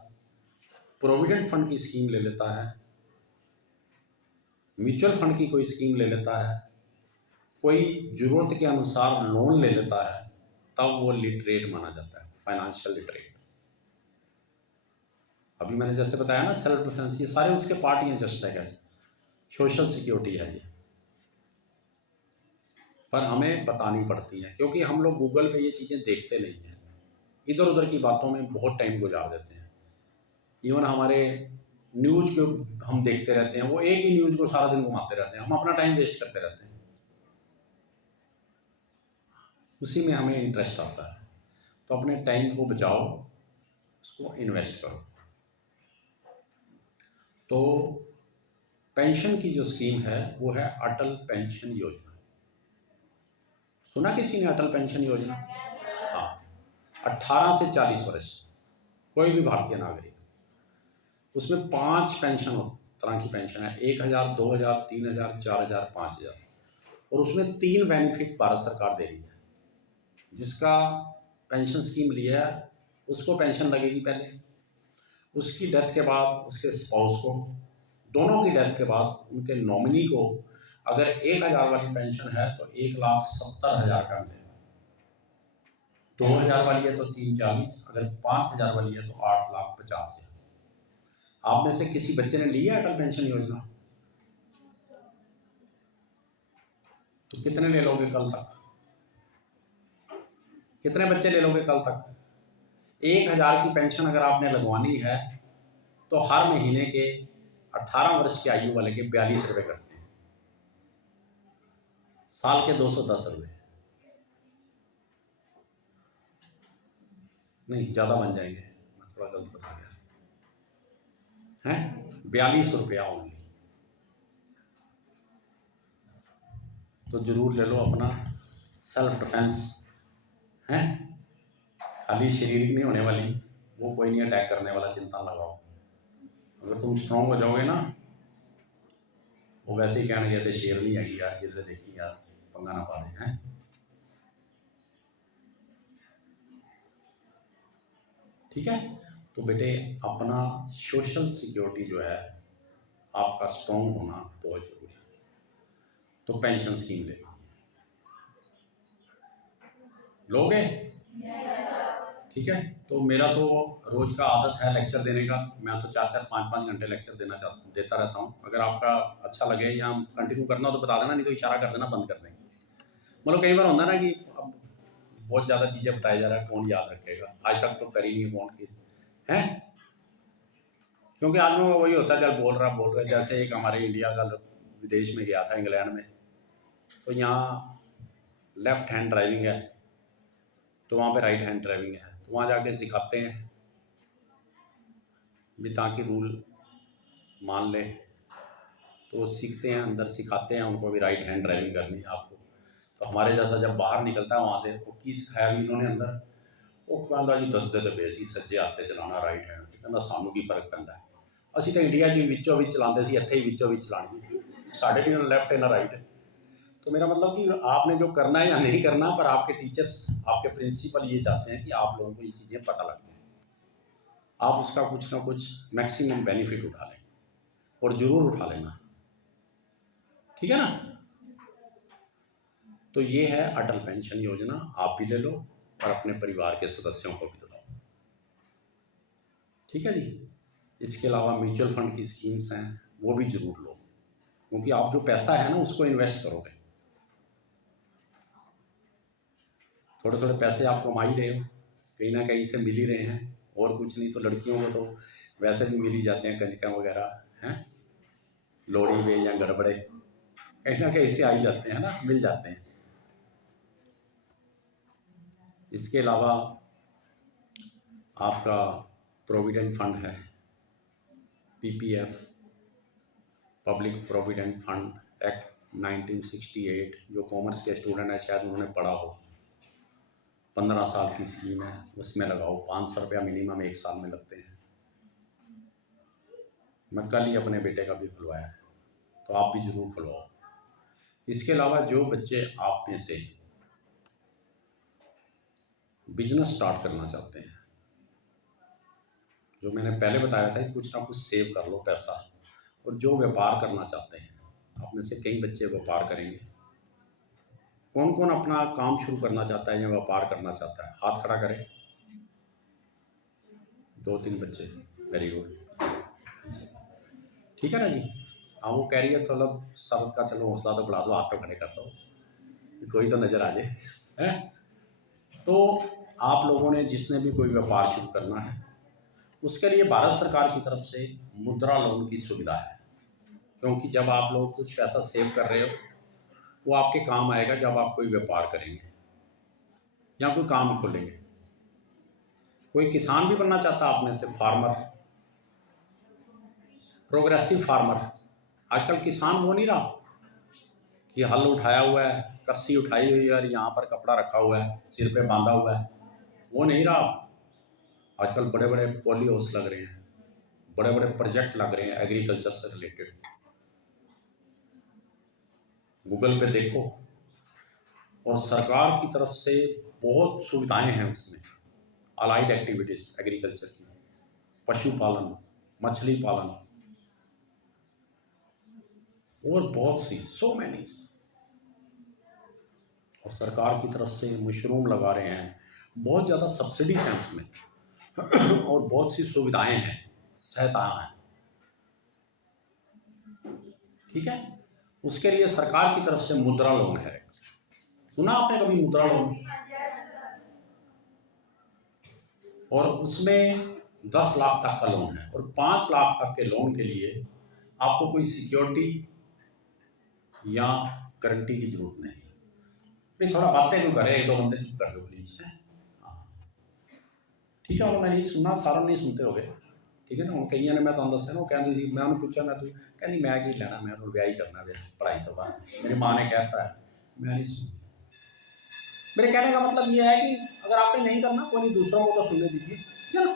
प्रोविडेंट फंड की स्कीम ले लेता है, म्यूचुअल फंड की कोई स्कीम ले लेता है, कोई ज़रूरत के अनुसार लोन ले लेता है, तब वो लिटरेट माना जाता है, फाइनेंशियल लिटरेट। अभी मैंने जैसे बताया ना सेल्फ डिफेंस, ये सारे उसके पार्ट ही हैं, जस्ट लाइक सोशल सिक्योरिटी है ये, पर हमें बतानी पड़ती है क्योंकि हम लोग गूगल पे ये चीज़ें देखते नहीं हैं, इधर उधर की बातों में बहुत टाइम गुजार देते हैं। इवन हमारे न्यूज़ को हम देखते रहते हैं, वो एक ही न्यूज़ को सारा दिन घुमाते रहते हैं, हम अपना टाइम वेस्ट करते रहते हैं, उसी में हमें इंटरेस्ट आता है। तो अपने टाइम को बचाओ, उसको इन्वेस्ट करो। तो पेंशन की जो स्कीम है वो है अटल पेंशन योजना। सुना किसी ने अटल पेंशन योजना? हाँ, 18 से 40 वर्ष कोई भी भारतीय नागरिक, उसमें 5 पेंशन तरह की पेंशन है, 1,000, 2,000, 3,000, 4,000, 5,000, और उसमें 3 बेनिफिट भारत सरकार दे रही है। जिसका पेंशन स्कीम लिया है उसको पेंशन लगेगी पहले, उसकी डेथ के बाद उसके स्पाउस को, दोनों की डेथ के बाद उनके नॉमिनी को, अगर 1,000 वाली पेंशन है तो 1,70,000 का मिलेगा, 2,000 वाली है तो 3,40,000, अगर 5,000 वाली है तो 8,50,000। आप में से किसी बच्चे ने ली है अटल पेंशन योजना? तो कितने ले लोगे कल तक? कितने बच्चे ले लोगे कल तक? 1,000 की पेंशन अगर आपने लगवानी है तो हर महीने के 18 वर्ष की आयु वाले के 42 रुपये कटते हैं, साल के 210 रुपये, नहीं ज़्यादा बन जाएंगे, मैं थोड़ा गलत बता गया है, 42 रुपया ओनली। तो ज़रूर ले लो अपना सेल्फ डिफेंस है, खाली शरीर नहीं होने वाली, वो कोई नहीं अटैक करने वाला, चिंता लगाओ। अगर तुम स्ट्रॉन्ग हो जाओगे ना, वो वैसे ही कहने गए थे शेर नहीं आएगी यार, जिधर देखी यार पंगा ना पा रहे हैं। ठीक है, तो बेटे अपना सोशल सिक्योरिटी जो है आपका स्ट्रॉन्ग होना बहुत जरूरी है। तो पेंशन स्कीम ले लोगे? ठीक है, तो मेरा तो रोज का आदत है लेक्चर देने का, मैं तो 4-4, 5-5 घंटे लेक्चर देता रहता हूँ। अगर आपका अच्छा लगे या कंटिन्यू करना हो तो बता देना, नहीं तो इशारा कर देना, बंद कर देंगे। मतलब कई बार होता है ना कि अब बहुत ज़्यादा चीज़ें बताई जा रहा है, कौन याद रखेगा, आज तक तो करी नहीं कौन की है, क्योंकि आदमी को वही होता है चल बोल रहा। जैसे एक हमारे इंडिया का विदेश में गया था, इंग्लैंड में, तो यहाँ लेफ्ट हैंड ड्राइविंग है, तो वहाँ पे राइट हैंड ड्राइविंग है, तो वहाँ जाके सिखाते हैं भी ताकि रूल मान ले, तो वो सीखते हैं, अंदर सिखाते हैं उनको भी राइट हैंड ड्राइविंग करनी है आपको। तो हमारे जैसा जब बाहर निकलता है वहाँ से, वो की सिखाया भी इन्होंने अंदर, वो कहता जी दसदे तो बेसी सज्जे हाथे चलाना राइट हैंड, कहता सानू की फर्क पैंदा है, असी तो इंडिया च विचों विच चलाते सी, इत्थे ही विचों विच चलानी, साढ़े भी ना लैफ्ट है ना राइट है। तो मेरा मतलब कि आपने जो करना है या नहीं करना, पर आपके टीचर्स, आपके प्रिंसिपल ये चाहते हैं कि आप लोगों को ये चीज़ें पता लग जाए, आप उसका कुछ ना कुछ मैक्सिमम बेनिफिट उठा लें, और ज़रूर उठा लेना, ठीक है ना। तो ये है अटल पेंशन योजना, आप भी ले लो और अपने परिवार के सदस्यों को भी दिलाओ, ठीक है जी। इसके अलावा म्यूचुअल फंड की स्कीम्स हैं, वो भी जरूर लो, क्योंकि आप जो पैसा है ना उसको इन्वेस्ट करोगे, थोड़े थोड़े पैसे आप कमा ही रहे हो, कहीं ना कहीं से मिल ही रहे हैं, और कुछ नहीं तो लड़कियों को तो वैसे भी मिल ही जाते हैं कंजका वगैरह हैं, लोड़ी में या गड़बड़े कहीं ना कहीं से आ ही जाते हैं ना, मिल जाते हैं। इसके अलावा आपका प्रोविडेंट फंड है, PPF, public provident fund act 1968, जो कॉमर्स के स्टूडेंट है शायद उन्होंने पढ़ा हो, 15 साल की स्कीम है, उसमें लगाओ, 500 रुपया मिनिमम 1 साल में लगते हैं। मैं कल ही अपने बेटे का भी खुलवाया है, तो आप भी ज़रूर खुलवाओ। इसके अलावा जो बच्चे आप में से बिजनेस स्टार्ट करना चाहते हैं, जो मैंने पहले बताया था कि कुछ ना कुछ सेव कर लो पैसा, और जो व्यापार करना चाहते हैं, आप में से कई बच्चे व्यापार करेंगे। कौन कौन अपना काम शुरू करना चाहता है या व्यापार करना चाहता है, हाथ खड़ा करें। 2-3 बच्चे, वेरी गुड, ठीक है ना जी। हाँ वो कह रही है चलो सब का, चलो हौसला तो बढ़ा दो, हाथ तो खड़े कर दो, कोई तो नज़र आ जाए है। तो आप लोगों ने जिसने भी कोई व्यापार शुरू करना है, उसके लिए भारत सरकार की तरफ से मुद्रा लोन की सुविधा है, क्योंकि जब आप लोग कुछ पैसा सेव कर रहे हो, वो आपके काम आएगा जब आप कोई व्यापार करेंगे या कोई काम खोलेंगे। कोई किसान भी बनना चाहता है आप में से, फार्मर, प्रोग्रेसिव फार्मर, आजकल किसान वो नहीं रहा कि हल उठाया हुआ है, कस्सी उठाई हुई है और यहाँ पर कपड़ा रखा हुआ है, सिर पे बांधा हुआ है, वो नहीं रहा। आजकल बड़े बड़े पॉली हाउस लग रहे हैं, बड़े बड़े प्रोजेक्ट लग रहे हैं एग्रीकल्चर से रिलेटेड, गूगल पे देखो, और सरकार की तरफ से बहुत सुविधाएं हैं उसमें, अलाइड एक्टिविटीज़ एग्रीकल्चर की, पशुपालन, मछली पालन, और बहुत सी, सो मैनी। और सरकार की तरफ से मशरूम लगा रहे हैं, बहुत ज़्यादा सब्सिडी है उसमें और बहुत सी सुविधाएं हैं, सहायताएं हैं, ठीक है। उसके लिए सरकार की तरफ से मुद्रा लोन है, सुना आपने कभी मुद्रा लोन? और उसमें 10 लाख तक का लोन है, और 5 लाख तक के लोन के लिए आपको कोई सिक्योरिटी या गारंटी की जरूरत नहीं। भाई थोड़ा बातें क्यों करें, 1-2 बंदे चुप कर दो प्लीज, हाँ ठीक है। और मैं नहीं सुनना, सारा नहीं सुनते हो गए, ठीक है ना। हम कई ने मैं तो दस ना, कहती थी, मैं उन्हें पूछा, मैं तू कहती मैं की लेना, मैं तो ब्याह ही करना वे पढ़ाई तो बाद, मेरी माँ ने कहता है, मैं नहीं सुन। मेरे कहने का मतलब ये है कि अगर आपने नहीं करना, कोई नहीं, दूसरों को तो सुनने दीजिए, ठीक है ना।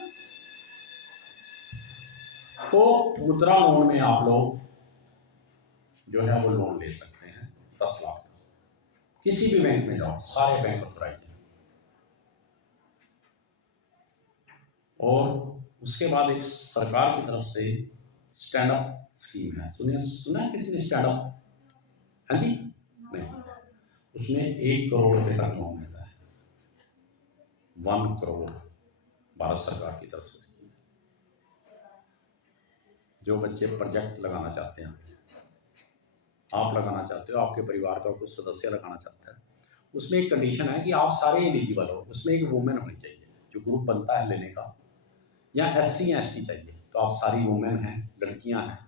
तो मुद्रा लोन में आप लोग जो है वो लोन ले सकते हैं 10 लाख तक, किसी भी बैंक में जाओ, सारे बैंक ऑथराइज हैं। और उसके बाद एक सरकार की तरफ से स्टैंड अप स्कीम है, सुना है किसी ने स्टैंड अप? हाँ जी, नहीं, उसमें 1 करोड़ रुपए तक लोन मिलता है, 1 करोड़, भारत सरकार की तरफ से स्कीम। जो बच्चे प्रोजेक्ट लगाना चाहते हैं, आप लगाना चाहते हो, आपके परिवार का कुछ सदस्य लगाना चाहता है, उसमें एक कंडीशन है कि आप सारे एलिजिबल हो, उसमें एक वुमेन होनी चाहिए, जो ग्रुप बनता है लेने का, या SC या ST चाहिए, तो आप सारी वुमेन हैं, लड़कियां हैं,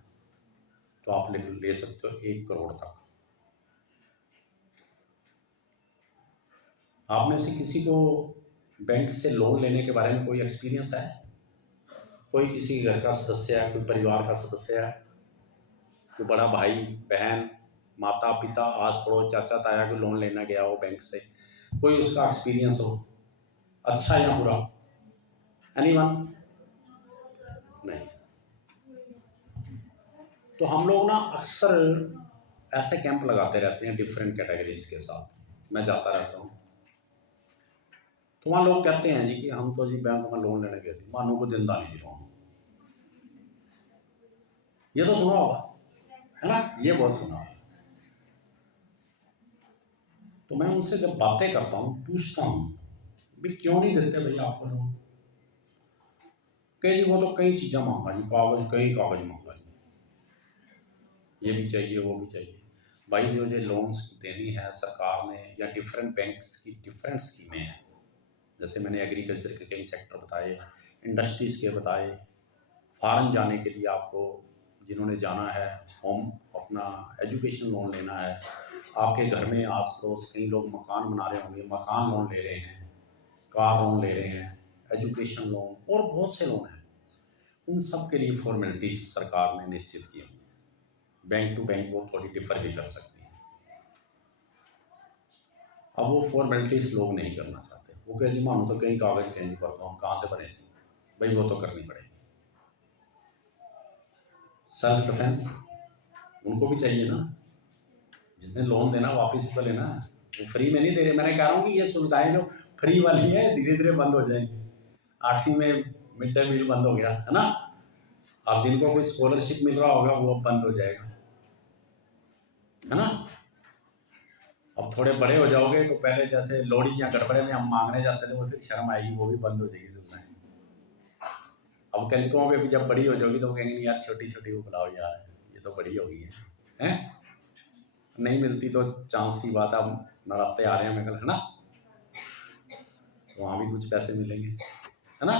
तो आप ले सकते हो 1 करोड़ तक। आप में से किसी को बैंक से लोन लेने के बारे में कोई एक्सपीरियंस है? कोई किसी घर का सदस्य है, कोई परिवार का सदस्य है, कोई बड़ा भाई बहन, माता पिता, आस पड़ोस, चाचा ताया को लोन लेना गया हो बैंक से, कोई उसका एक्सपीरियंस हो, अच्छा या बुरा? एनीवन? नहीं। तो हम लोग ना अक्सर ऐसे कैंप लगाते रहते हैं डिफरेंट कैटेगरीज के साथ, मैं जाता रहता हूँ। तो वहाँ लोग कहते हैं जी कि हम तो जी बैंक में लोन लेने गए थे, मानो को दिंदा नहीं जी लोन। ये तो सुना होगा, है ना? ये बहुत सुना होगा। तो मैं उनसे जब बातें करता हूँ, पूछता हूँ भाई क्यों नहीं देते भैया आपको लोन? कई जी वो तो कई चीज़ें मांगा जी, कई कागज मांगा जी, ये भी चाहिए वो भी चाहिए। भाई जो लोन्स देनी है सरकार ने या डिफरेंट बैंक्स की डिफरेंट स्कीमें हैं, जैसे मैंने एग्रीकल्चर के कई सेक्टर बताए, इंडस्ट्रीज़ के बताए, फॉरेन जाने के लिए आपको जिन्होंने जाना है, होम अपना एजुकेशन लोन लेना है, आपके घर में आस पड़ोस कई लोग मकान बना रहे होंगे, मकान लोन ले रहे हैं, कार लोन ले रहे हैं, एजुकेशन लोन और बहुत से लोन हैं। उन सब के लिए फॉर्मेलिटीज सरकार ने निश्चित की हुई है। बैंक टू बैंक वो थोड़ी डिफर भी कर सकती है। अब वो फॉर्मेलिटीज लोग नहीं करना चाहते, वो कह जी मानो तो कई कागज कहीं नहीं पड़ता, हम कहाँ से बने भाई, वो तो करनी पड़ेगी। सेल्फ डिफेंस उनको भी चाहिए ना, जिसने लोन देना वापस तो लेना, वो फ्री में नहीं दे रहे। मैंने कह रहा हूँ कि ये सुविधाएं जो फ्री वाली है धीरे धीरे बंद हो जाएंगी। 8वीं में मिड डे मील बंद हो गया है ना, अब जिनको कोई स्कॉलरशिप मिल रहा होगा वो अब बंद हो जाएगा, है ना? अब थोड़े बड़े हो जाओगे तो पहले जैसे लोहड़ी या गड़बड़े में हम मांगने जाते थे, वो फिर शर्म आएगी, वो भी बंद हो जाएगी सुविधाएं। अब कहीं पे भी जब बड़ी हो जाओगी तो वो कहेंगे यार छोटी छोटी को बुलाओ यार, ये तो बड़ी हो गई है? नहीं मिलती तो चांस की बात, अब नराते आ रहे हैं मैं कल, है ना? वहाँ भी कुछ पैसे मिलेंगे, है ना?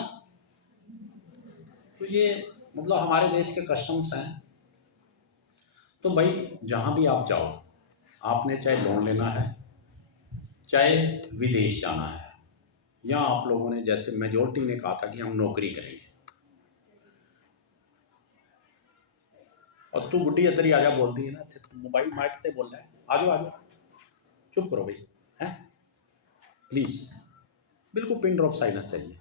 तो ये मतलब हमारे देश के कस्टम्स हैं। तो भाई जहाँ भी आप जाओ, आपने चाहे लोन लेना है, चाहे विदेश जाना है, या आप लोगों ने जैसे मेजोरिटी ने कहा था कि हम नौकरी करेंगे, और तू बुढ़ी इधर ही आ जा बोलती है ना, मोबाइल माइक से बोल रहा है, आ जाओ आ जाओ, चुप करो भाई, हैं प्लीज़, बिल्कुल पिन ड्रॉप साइलेंस चाहिए।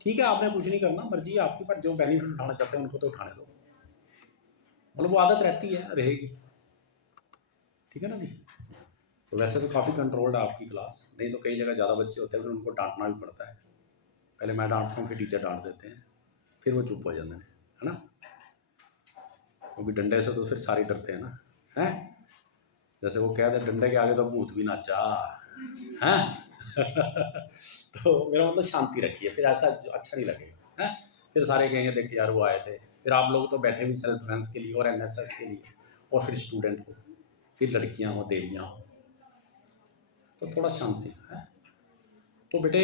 ठीक है, आपने कुछ नहीं करना, मर्जी है आपकी, पर जो बेनिफिट उठाना चाहते हैं उनको तो उठाने दो, मतलब वो आदत रहती है, रहेगी, ठीक है ना जी? तो वैसे तो काफ़ी कंट्रोल्ड है आपकी क्लास, नहीं तो कई जगह ज़्यादा बच्चे होते हैं फिर उनको डांटना भी पड़ता है। पहले मैं डांटता हूँ, फिर टीचर डांट देते हैं, फिर वो चुप हो जाते हैं, है ना? क्योंकि डंडे से तो फिर सारे डरते हैं ना, हैं? जैसे वो कहते हैं डंडे के आगे तो भूत भी नाचा, हैं? तो मेरा मतलब शांति रखिए, फिर ऐसा अच्छा नहीं लगेगा, हैं? फिर सारे कहेंगे देख यार वो आए थे, फिर आप लोग तो बैठे भी सेल्फ डिफेंस के लिए और एनएसएस के लिए, और फिर स्टूडेंट को, फिर लड़कियाँ हो, देवियाँ हो, तो थोड़ा शांति है। तो बेटे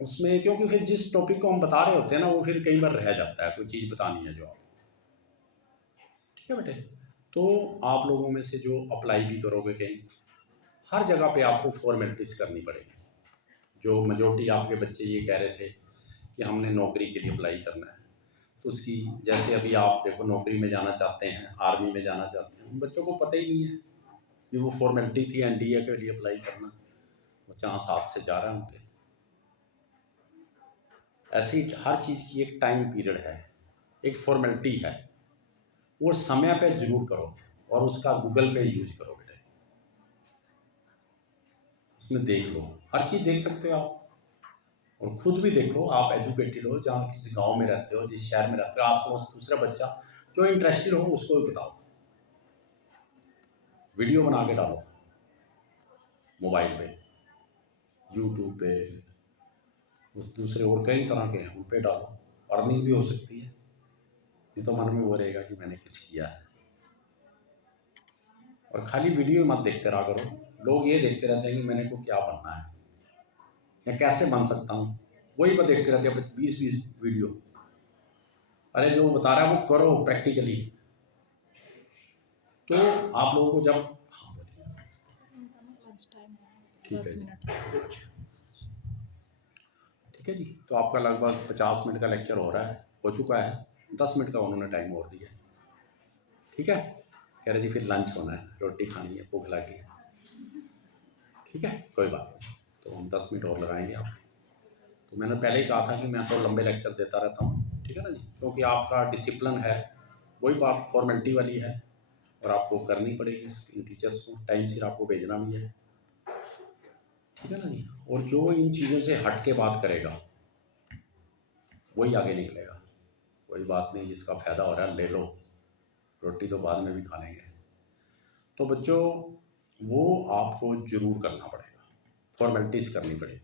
उसमें क्योंकि फिर जिस टॉपिक को हम बता रहे होते हैं ना, वो फिर कई बार रह जाता है, कोई चीज़ बतानी है जो आप, ठीक है बेटे? तो आप लोगों में से जो अप्लाई भी करोगे कहीं, हर जगह पे आपको फॉर्मेलिटीज करनी पड़ेगी। जो मेजोरिटी आपके बच्चे ये कह रहे थे कि हमने नौकरी के लिए अप्लाई करना है, तो उसकी जैसे अभी आप देखो नौकरी में जाना चाहते हैं, आर्मी में जाना चाहते हैं, उन बच्चों को पता ही नहीं है कि वो फॉर्मेलिटी थी एनडीए के लिए अप्लाई करना, वो चांस हाथ से जा रहा है उनके। ऐसी हर चीज़ की एक टाइम पीरियड है, एक फॉर्मेलिटी है, वो समय पे जरूर करो, और उसका गूगल पे यूज करो बेटे, उसमें देख लो, हर चीज़ देख सकते हो आप, और खुद भी देखो, आप एजुकेटेड हो, जहाँ किसी गांव में रहते हो, जिस शहर में रहते हो, आस पड़ोस दूसरा बच्चा जो इंटरेस्टेड हो उसको भी बताओ, वीडियो बना के डालो मोबाइल पे, यूट्यूब पे, उस दूसरे और कई तरह के हैं उन पे डालो, अर्निंग भी हो सकती है, ये तो मन में वो रहेगा कि मैंने कुछ किया है। और खाली वीडियो मत देखते रहा करो, लोग ये देखते रहते हैं कि मैंने को क्या बनना है, मैं कैसे बन सकता हूँ, वही पर देखते रहते हैं 20-20 वीडियो। अरे जो बता रहा है वो करो प्रैक्टिकली। तो आप लोगों को जब, हाँ बोलिए, ठीक है, ठीक है जी। तो आपका लगभग 50 मिनट का लेक्चर हो रहा है, हो चुका है, 10 मिनट का उन्होंने टाइम और दिया है, ठीक है। कह रहे जी फिर लंच होना है, रोटी खानी है, भूख लगी है, ठीक है, कोई बात नहीं, तो हम 10 मिनट और लगाएंगे आपके। तो मैंने पहले ही कहा था कि मैं तो लंबे लेक्चर देता रहता हूँ, ठीक है ना जी, क्योंकि आपका डिसिप्लिन है, वही बात फॉर्मेलिटी वाली है और आपको करनी पड़ेगी इन टीचर्स को, टाइम से आपको भेजना भी है, ठीक है ना जी। और जो इन चीज़ों से हट के बात करेगा वही आगे निकलेगा। कोई बात नहीं, जिसका फ़ायदा हो रहा है ले लो, रोटी तो बाद में भी खा लेंगे। तो बच्चों वो आपको ज़रूर करना पड़ेगा, फॉर्मेलिटीज़ करनी पड़ेगी,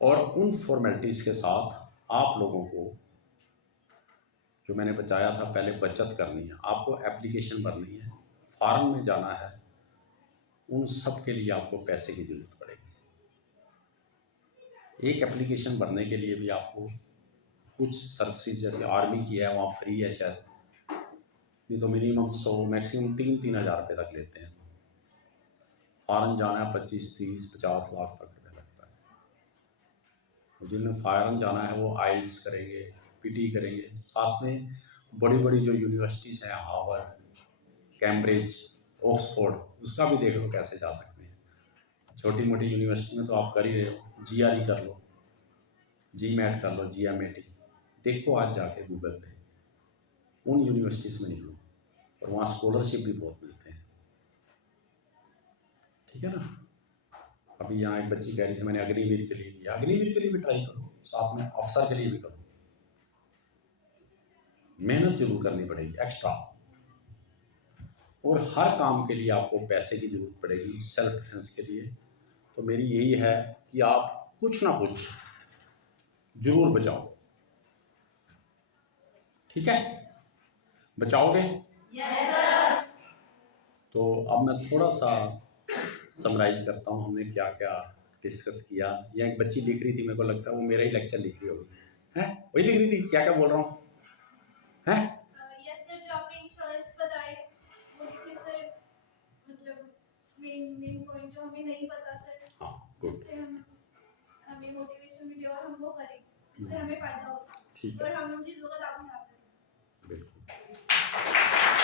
और उन फॉर्मेलिटीज़ के साथ आप लोगों को जो मैंने बताया था पहले, बचत करनी है, आपको एप्लीकेशन भरनी है, फार्म में जाना है, उन सब के लिए आपको पैसे की ज़रूरत पड़ेगी। एक एप्लीकेशन भरने के लिए भी आपको कुछ सर्विसेज, जैसे आर्मी की है वहाँ फ्री है शायद, नहीं तो मिनिमम 100 मैक्सिमम 3-3 हज़ार रुपये तक लेते हैं। फॉरेन जाना है 25-30-50 लाख तक रुपये लगता है। जिन्हें फॉरेन जाना है वो आइल्स करेंगे, पीटी करेंगे, साथ में बड़ी बड़ी जो यूनिवर्सिटीज़ हैं, हार्वर्ड, कैम्ब्रिज, ऑक्सफोर्ड, उसका भी देख लो कैसे जा सकते हैं। छोटी मोटी यूनिवर्सिटी में तो आप कर ही रहे हो, GRE कर लो, GMAT कर लो, GMAT देखो, आज जाके गूगल पे उन यूनिवर्सिटीज़ में निकलो, और वहाँ स्कॉलरशिप भी बहुत मिलते हैं, ठीक है ना। अभी यहाँ एक बच्ची कह रही थी मैंने अग्निवीर के लिए किया, अग्निवीर के लिए भी ट्राई करो, साथ में अफसर के लिए भी करो, मेहनत जरूर करनी पड़ेगी एक्स्ट्रा, और हर काम के लिए आपको पैसे की ज़रूरत पड़ेगी सेल्फ डिफेंस के लिए। तो मेरी यही है कि आप कुछ ना कुछ जरूर बचाओ, ठीक है, बचाओगे? Yes sir. तो अब मैं थोड़ा सा समराइज करता हूँ हमने क्या क्या डिस्कस किया। या एक बच्ची लिख रही थी, मेरे को लगता है वो मेरा ही लेक्चर लिख रही होगी, है वही लिख रही थी, क्या क्या बोल रहा हूँ, है? यस सर, जो आपने इंश्योरेंस बताए वो लिखे सर, मतलब मेन पॉइंट जो हमें नहीं पता सर, हाँ गुड, जिससे हमें मोटिवेशन मिले और हम वो करें, जिससे हमें फायदा हो सके, ठीक है, और हम उन चीज़ों का लाभ उठा सकें। बिल्कुल।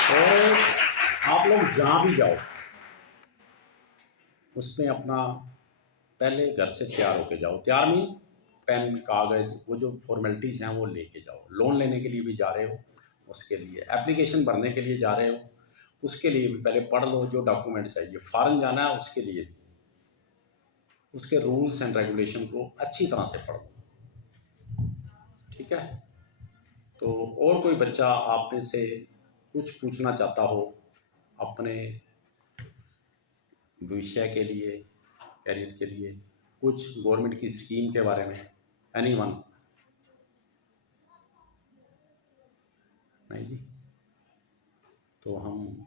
तो आप लोग जहाँ भी जाओ उसमें अपना पहले घर से तैयार होके जाओ, तैयार मीन पेन कागज़, वो जो फॉर्मेलिटीज़ हैं वो लेके जाओ। लोन लेने के लिए भी जा रहे हो, उसके लिए एप्लीकेशन भरने के लिए जा रहे हो, उसके लिए भी पहले पढ़ लो जो डॉक्यूमेंट चाहिए। फॉरेन जाना है उसके लिए भी उसके रूल्स एंड रेगुलेशन को अच्छी तरह से पढ़ लो, ठीक है। तो और कोई बच्चा आप में से कुछ पूछना चाहता हो अपने विषय के लिए, कैरियर के लिए, कुछ गवर्नमेंट की स्कीम के बारे में, एनीवन? नहीं जी, तो हम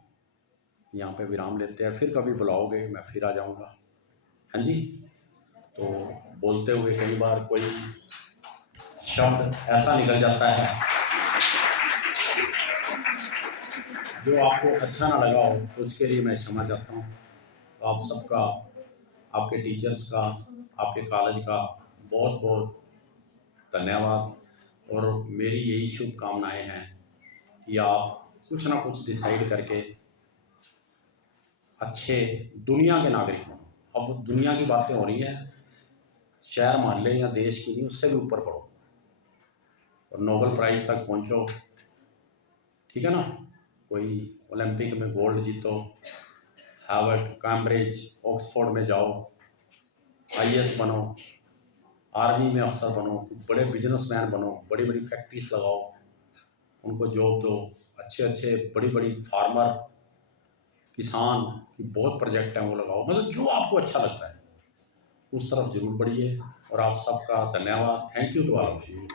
यहाँ पे विराम लेते हैं, फिर कभी बुलाओगे मैं फिर आ जाऊँगा, हाँ जी। तो बोलते हुए कई बार कोई शब्द ऐसा निकल जाता है जो आपको अच्छा ना लगा हो, तो उसके लिए मैं क्षमा चाहता हूँ। तो आप सबका, आपके टीचर्स का, आपके कॉलेज का बहुत बहुत धन्यवाद, और मेरी यही शुभकामनाएं हैं कि आप कुछ ना कुछ डिसाइड करके अच्छे दुनिया के नागरिक बनो। अब दुनिया की बातें हो रही हैं, शहर मोहल्ले या देश की नहीं, उससे भी ऊपर पढ़ो और नोबेल प्राइज़ तक पहुंचो, ठीक है ना। कोई ओलंपिक में गोल्ड जीतो, हार्वर्ड, कैम्ब्रिज, ऑक्सफोर्ड में जाओ, IAS बनो, आर्मी में अफसर बनो, बड़े बिजनेसमैन बनो, बड़ी बड़ी फैक्ट्रीज लगाओ, उनको जॉब दो, अच्छे अच्छे बड़ी बड़ी फार्मर, किसान की बहुत प्रोजेक्ट हैं वो लगाओ, मतलब जो आपको अच्छा लगता है उस तरफ जरूर बढ़िए। और आप सबका धन्यवाद, thank you to all of you.